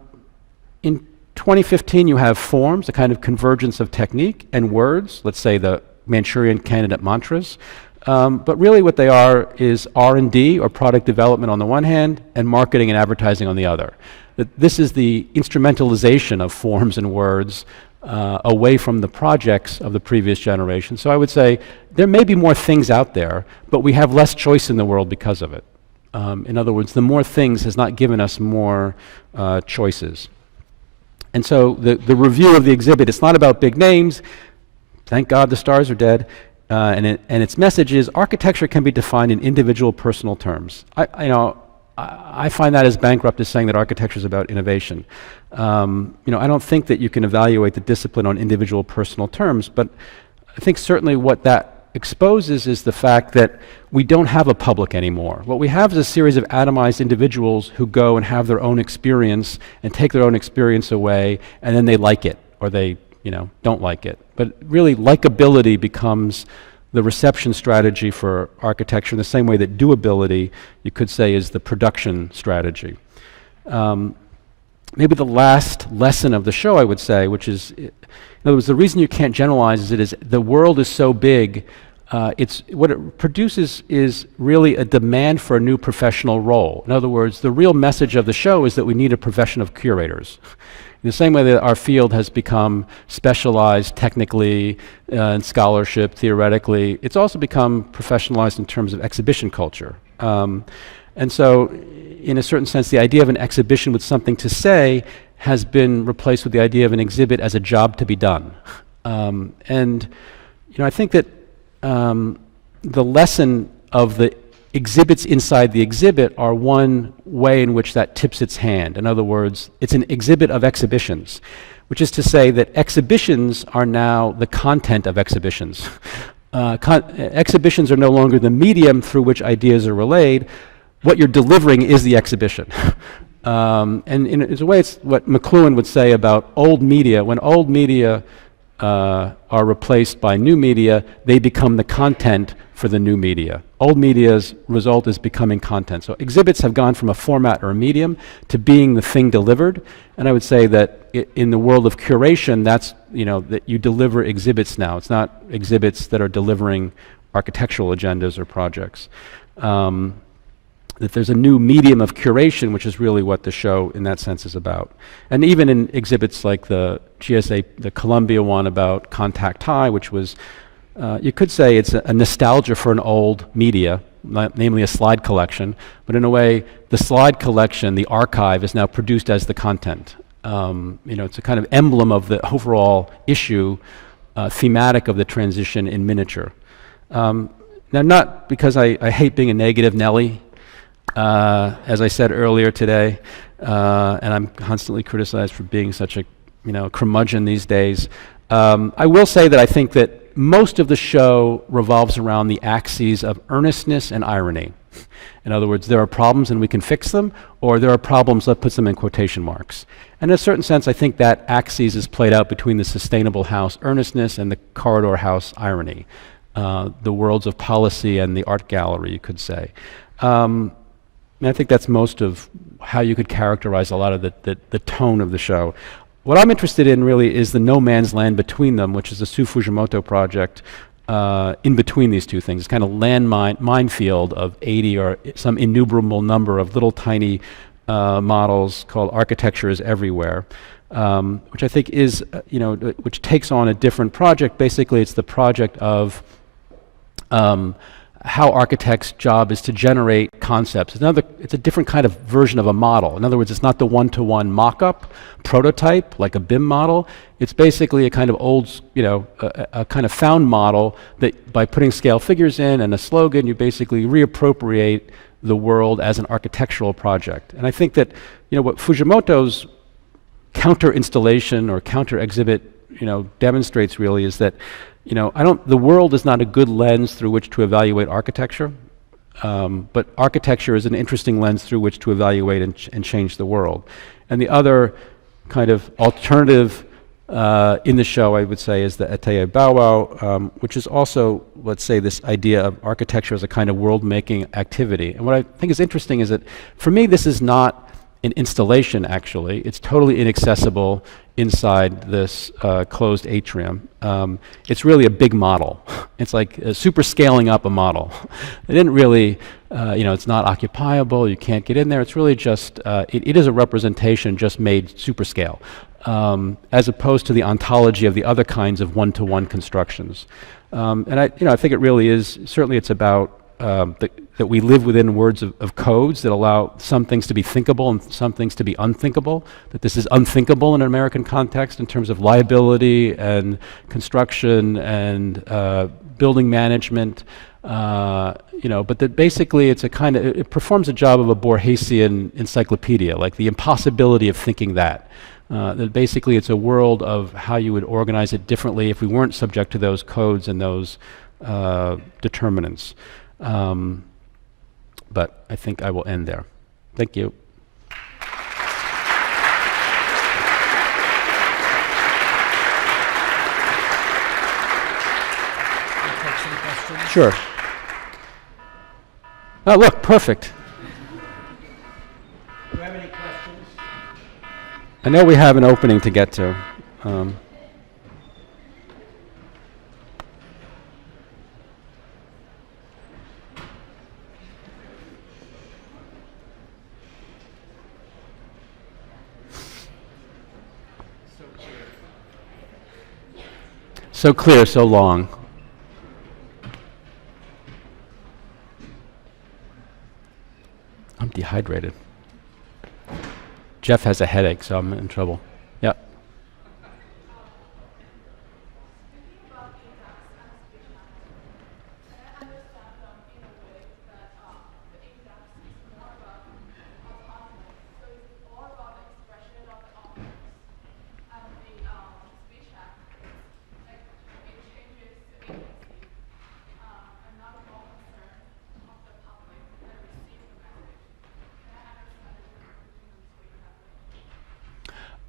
2015, you have forms, a kind of convergence of technique, and words, let's say the Manchurian candidate mantras. But really what they are is R&D, or product development on the one hand, and marketing and advertising on the other. This is the instrumentalization of forms and words away from the projects of the previous generation. So I would say there may be more things out there, but we have less choice in the world because of it. In other words, the more things has not given us more choices. And so the review of the exhibit, it's not about big names. Thank God the stars are dead. And its message is architecture can be defined in individual personal terms. I find that as bankrupt as saying that architecture is about innovation. I don't think that you can evaluate the discipline on individual personal terms, but I think certainly what that exposes is the fact that we don't have a public anymore. What we have is a series of atomized individuals who go and have their own experience and take their own experience away, and then they like it, or they don't like it. But really, likability becomes the reception strategy for architecture in the same way that doability, you could say, is the production strategy. Maybe the last lesson of the show, I would say, which is, in other words, the reason you can't generalize is the world is so big, what it produces is really a demand for a new professional role. In other words, the real message of the show is that we need a profession of curators. In the same way that our field has become specialized technically in scholarship, theoretically, it's also become professionalized in terms of exhibition culture. And so, in a certain sense, the idea of an exhibition with something to say has been replaced with the idea of an exhibit as a job to be done. I think that the lesson of the exhibits inside the exhibit are one way in which that tips its hand. In other words, it's an exhibit of exhibitions. which is to say that exhibitions are now the content of exhibitions. Exhibitions are no longer the medium through which ideas are relayed. What you're delivering is the exhibition. And in a way, it's what McLuhan would say about old media. When old media are replaced by new media, they become the content for the new media. Old media's result is becoming content. So exhibits have gone from a format or a medium to being the thing delivered. And I would say that in the world of curation, that's, that you deliver exhibits now. It's not exhibits that are delivering architectural agendas or projects. That there's a new medium of curation, which is really what the show in that sense is about. And even in exhibits like the GSA, the Columbia one about Contact High, which was, you could say it's a nostalgia for an old media, namely a slide collection, but in a way, the slide collection, the archive, is now produced as the content. It's a kind of emblem of the overall issue, thematic of the transition in miniature. Now, not because I hate being a negative Nelly, as I said earlier today, and I'm constantly criticized for being such a curmudgeon these days. I will say that I think that most of the show revolves around the axes of earnestness and irony. In other words, there are problems and we can fix them, or there are problems, let's put them in quotation marks. And in a certain sense, I think that axis is played out between the sustainable house earnestness and the corridor house irony, the worlds of policy and the art gallery, you could say. And I think that's most of how you could characterize a lot of the tone of the show. What I'm interested in really is the no man's land between them, which is the Sue Fujimoto project in between these two things. It's kind of minefield of 80 or some innumerable number of little tiny models called Architecture is Everywhere, which I think is, which takes on a different project. Basically, it's the project of how architects' job is to generate concepts. It's a different kind of version of a model. In other words, it's not the one-to-one mock-up prototype like a BIM model. It's basically a kind of old, a kind of found model that by putting scale figures in and a slogan, you basically reappropriate the world as an architectural project. And I think that, what Fujimoto's counter-installation or counter-exhibit, demonstrates really is that the world is not a good lens through which to evaluate architecture, but architecture is an interesting lens through which to evaluate and change the world. And the other kind of alternative in the show, I would say, is the Atelier Bauer, which is also, let's say, this idea of architecture as a kind of world-making activity. And what I think is interesting is that, for me, this is not an installation, actually. It's totally inaccessible inside this closed atrium. It's really a big model. It's like super scaling up a model. They didn't really, it's not occupiable, you can't get in there. It's really just, it is a representation just made super scale, as opposed to the ontology of the other kinds of one-to-one constructions. And I think it really is, certainly it's about that we live within words of codes that allow some things to be thinkable and some things to be unthinkable, that this is unthinkable in an American context in terms of liability and construction and building management, but that basically it's a kind of, it performs a job of a Borgesian encyclopedia, like the impossibility of thinking that. That basically it's a world of how you would organize it differently if we weren't subject to those codes and those determinants. But I think I will end there. Thank you. Sure. Oh, look, perfect. Do you have any questions? I know we have an opening to get to. So clear, so long. I'm dehydrated. Jeff has a headache, so I'm in trouble. Yep.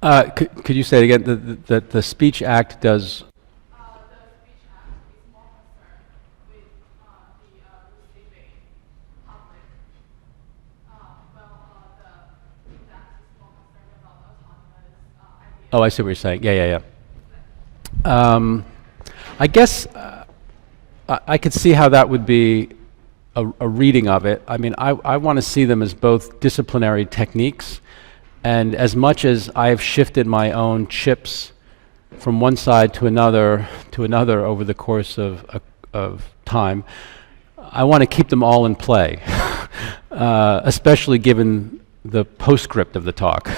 Could you say it again? The Speech Act does. The Speech Act is more concerned with the receiving public, the index is more concerned about autonomous ideas. Oh, I see what you're saying. Yeah. I guess I could see how that would be a reading of it. I mean, I want to see them as both disciplinary techniques, and as much as I've shifted my own chips from one side to another over the course of time, I want to keep them all in play, especially given the postscript of the talk.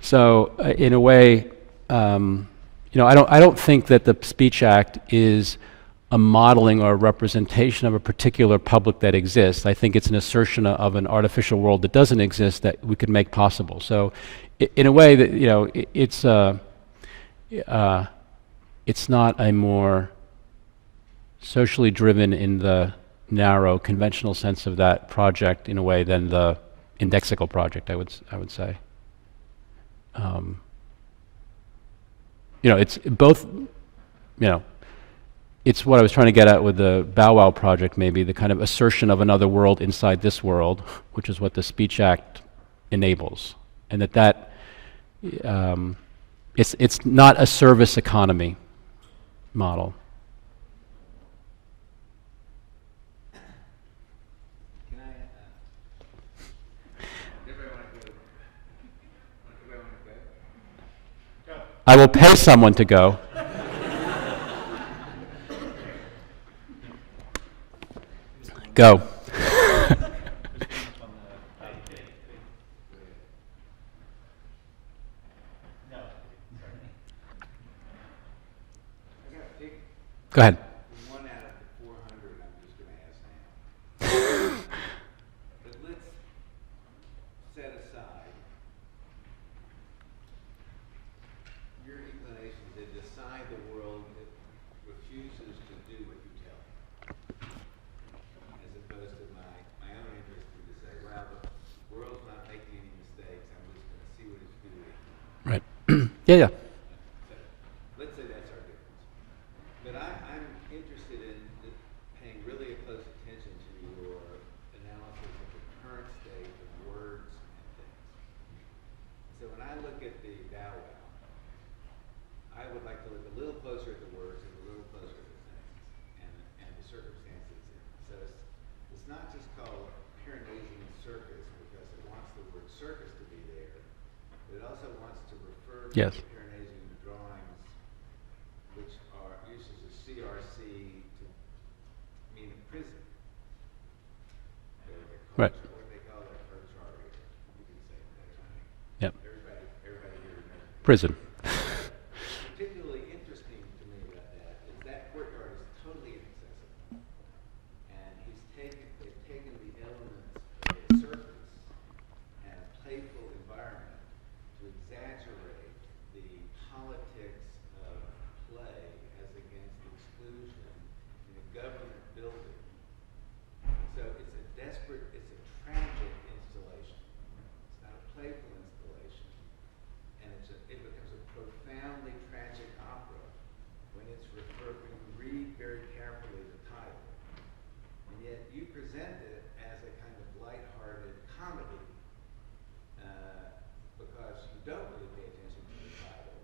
So, in a way, I don't think that the Speech Act is a modeling or a representation of a particular public that exists. I think it's an assertion of an artificial world that doesn't exist that we could make possible. So, in a way, that it's not a more socially driven in the narrow conventional sense of that project in a way than the indexical project. I would say. It's both. It's what I was trying to get at with the Bow Wow project, maybe the kind of assertion of another world inside this world, which is what the Speech Act enables, and it's not a service economy model. I will pay someone to go. Go. Go ahead. One out of the 400 I'm just going to ask now. But let's set aside your inclination to decide the world that refuses to do what you tell it, as opposed to my own interest to say, well, the world's not making any mistakes, I'm just going to see what it's doing. Right. Yeah. So let's say that's our difference. But I'm interested in paying really a close attention to your analysis of the current state of words and things. So when I look at the Bow Wow, I would like to look a little closer at the words and a little closer at the things and the circumstances. So it's not just called Pyrenean circus because it wants the word circus to be there, but it also wants to refer to Yes. the Pyrenean drawings, which uses a CRC to mean a prison. Right. What they call that first artery. You can say it better than me. Yep. Everybody here knows. Prison. Particularly interesting to me about that is that courtyard is totally inaccessible. And they've taken the elements of a circus and a playful environment to exaggerate the politics of play as against exclusion in a government building. So it's a tragic installation. It's not a playful installation. And it becomes a profoundly tragic opera when you read very carefully the title. And yet you present it as a kind of lighthearted comedy because you don't really pay attention to the title.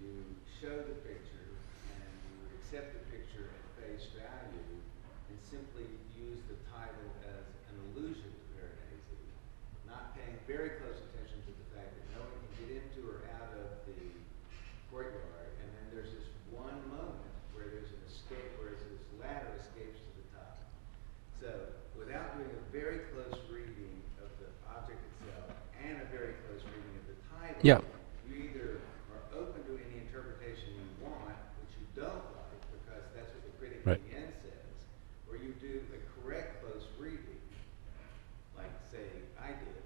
You show the picture and you accept the picture at face value and simply use the title as an allusion to Piranesi, not paying very close attention to the fact that no one can get into or out of the courtyard, and then there's this one moment where there's an escape, where this ladder escapes to the top. So, without doing a very close reading of the object itself and a very close reading of the title, Yeah. you either are open to any interpretation you want, which you don't like, because that's what the critic Right. in the end says, or you do a correct close reading, like, say, I did.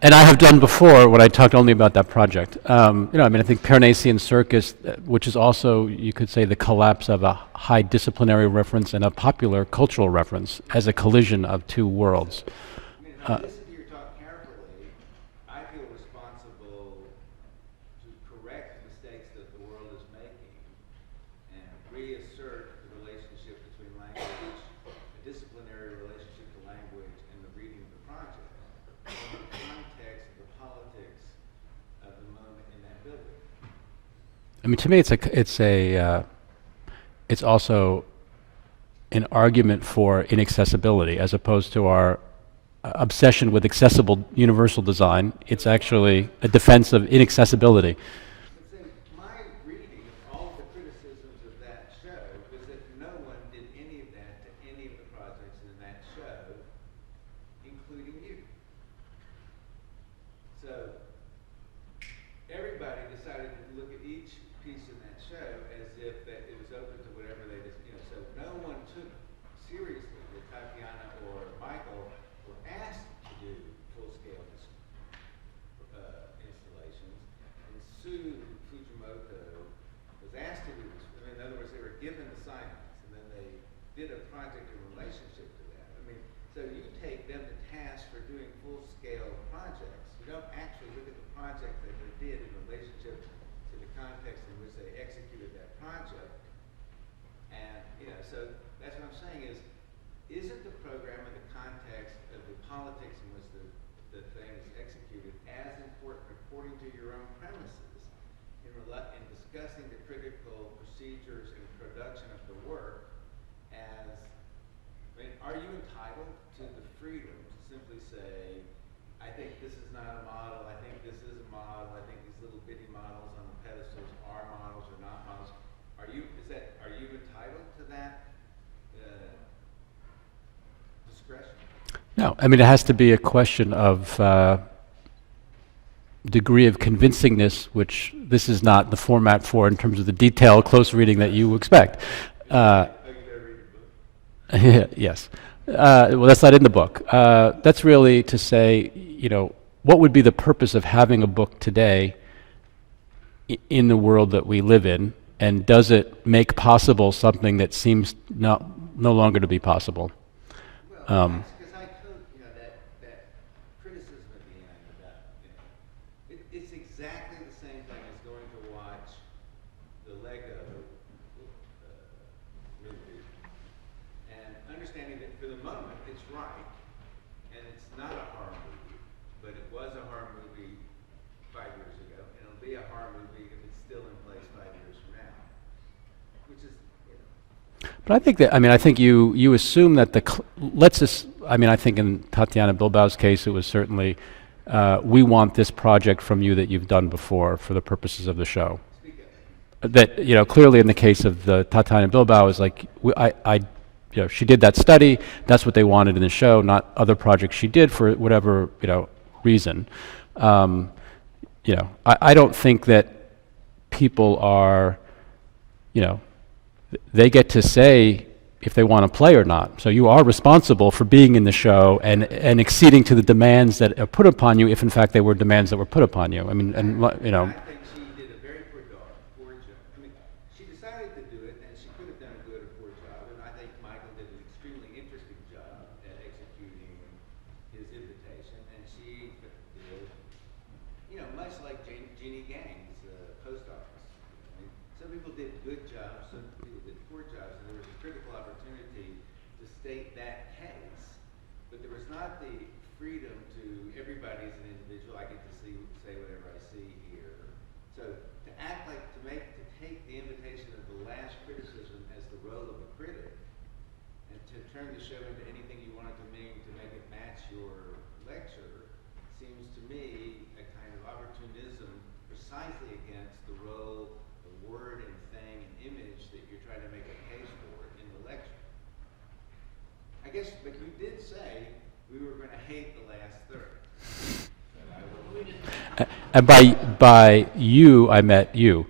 And I have done before when I talked only about that project. I think Pyrenean circus, which is also, you could say, the collapse of a high disciplinary reference and a popular cultural reference as a collision of two worlds. I mean, if I listen to your talk carefully, I feel feel responsible to correct the mistakes that the world is making and reassert the relationship between language, a disciplinary relationship to language, and the reading of the project in the context of the politics of the moment in that building. I mean, to me, it's also an argument for inaccessibility as opposed to our obsession with accessible universal design. It's actually a defense of inaccessibility. But then my reading of all the criticisms of that show was that no one did any of that to any of the projects in that show, including you. So everybody decided to look at each piece in that show as if that it was open to whatever they just, so no one took seriously that Tatiana or Michael were asked to do full-scale installations, and Sue Fujimoto was asked to do this. I mean, in other words, they were given assignments, and then they did a project in relationship to that. I mean, so you take them to task for doing full-scale projects. You don't actually look at the project that they did in relationship to the context in which they executed that project. And, so that's what I'm saying is, isn't the program in the context of the politics in which the thing is executed as important, according to your own premises, in discussing the critical procedures and production of the work as, I mean, are you entitled to the freedom to simply say, I think this is not a model, I think this is a model, I think these little bitty models on the pedestals are models or not models. Are you entitled to that discretion? No, I mean, it has to be a question of degree of convincingness, which this is not the format for in terms of the detailed, close reading that you expect. Yes. Well, that's not in the book. That's really to say, what would be the purpose of having a book today in the world that we live in, and does it make possible something that seems no longer to be possible? Well, because I told that criticism at the end about it's exactly the same thing as going to watch the Lego movie and understanding that for the moment it's right and it's not a horror movie, but it was a horror movie 5 years ago, and it'll be a horror movie if it's still in place 5 years from now, which is. But I think you assume that I think in Tatiana Bilbao's case, it was certainly, we want this project from you that you've done before for the purposes of the show. That, clearly in the case of the Tatiana Bilbao is like, she did that study, that's what they wanted in the show, not other projects she did for whatever, reason. I don't think that people are, they get to say if they want to play or not. So you are responsible for being in the show and acceding to the demands that are put upon you, if in fact they were demands that were put upon you. I mean, I think she did a very poor job. I mean, she decided to do it, and she could have done a good or poor job. And I think Michael did an extremely interesting job at executing his invitation, and she did, much like Jeannie Gang's post office. I mean, some people did good jobs, some people did poor jobs, and there was a critical opportunity to state that case. But there was not the freedom to everybody as an individual. I get to say whatever I see here. So to take the invitation of the last criticism as the role of a critic, and to turn the show into anything you want it to mean to make it match your lecture, seems to me a kind of opportunism precisely against the role of word and thing and image that you're trying to make a case for in the lecture. I guess, but you did say we were going to hate the last third. And by you, I met you.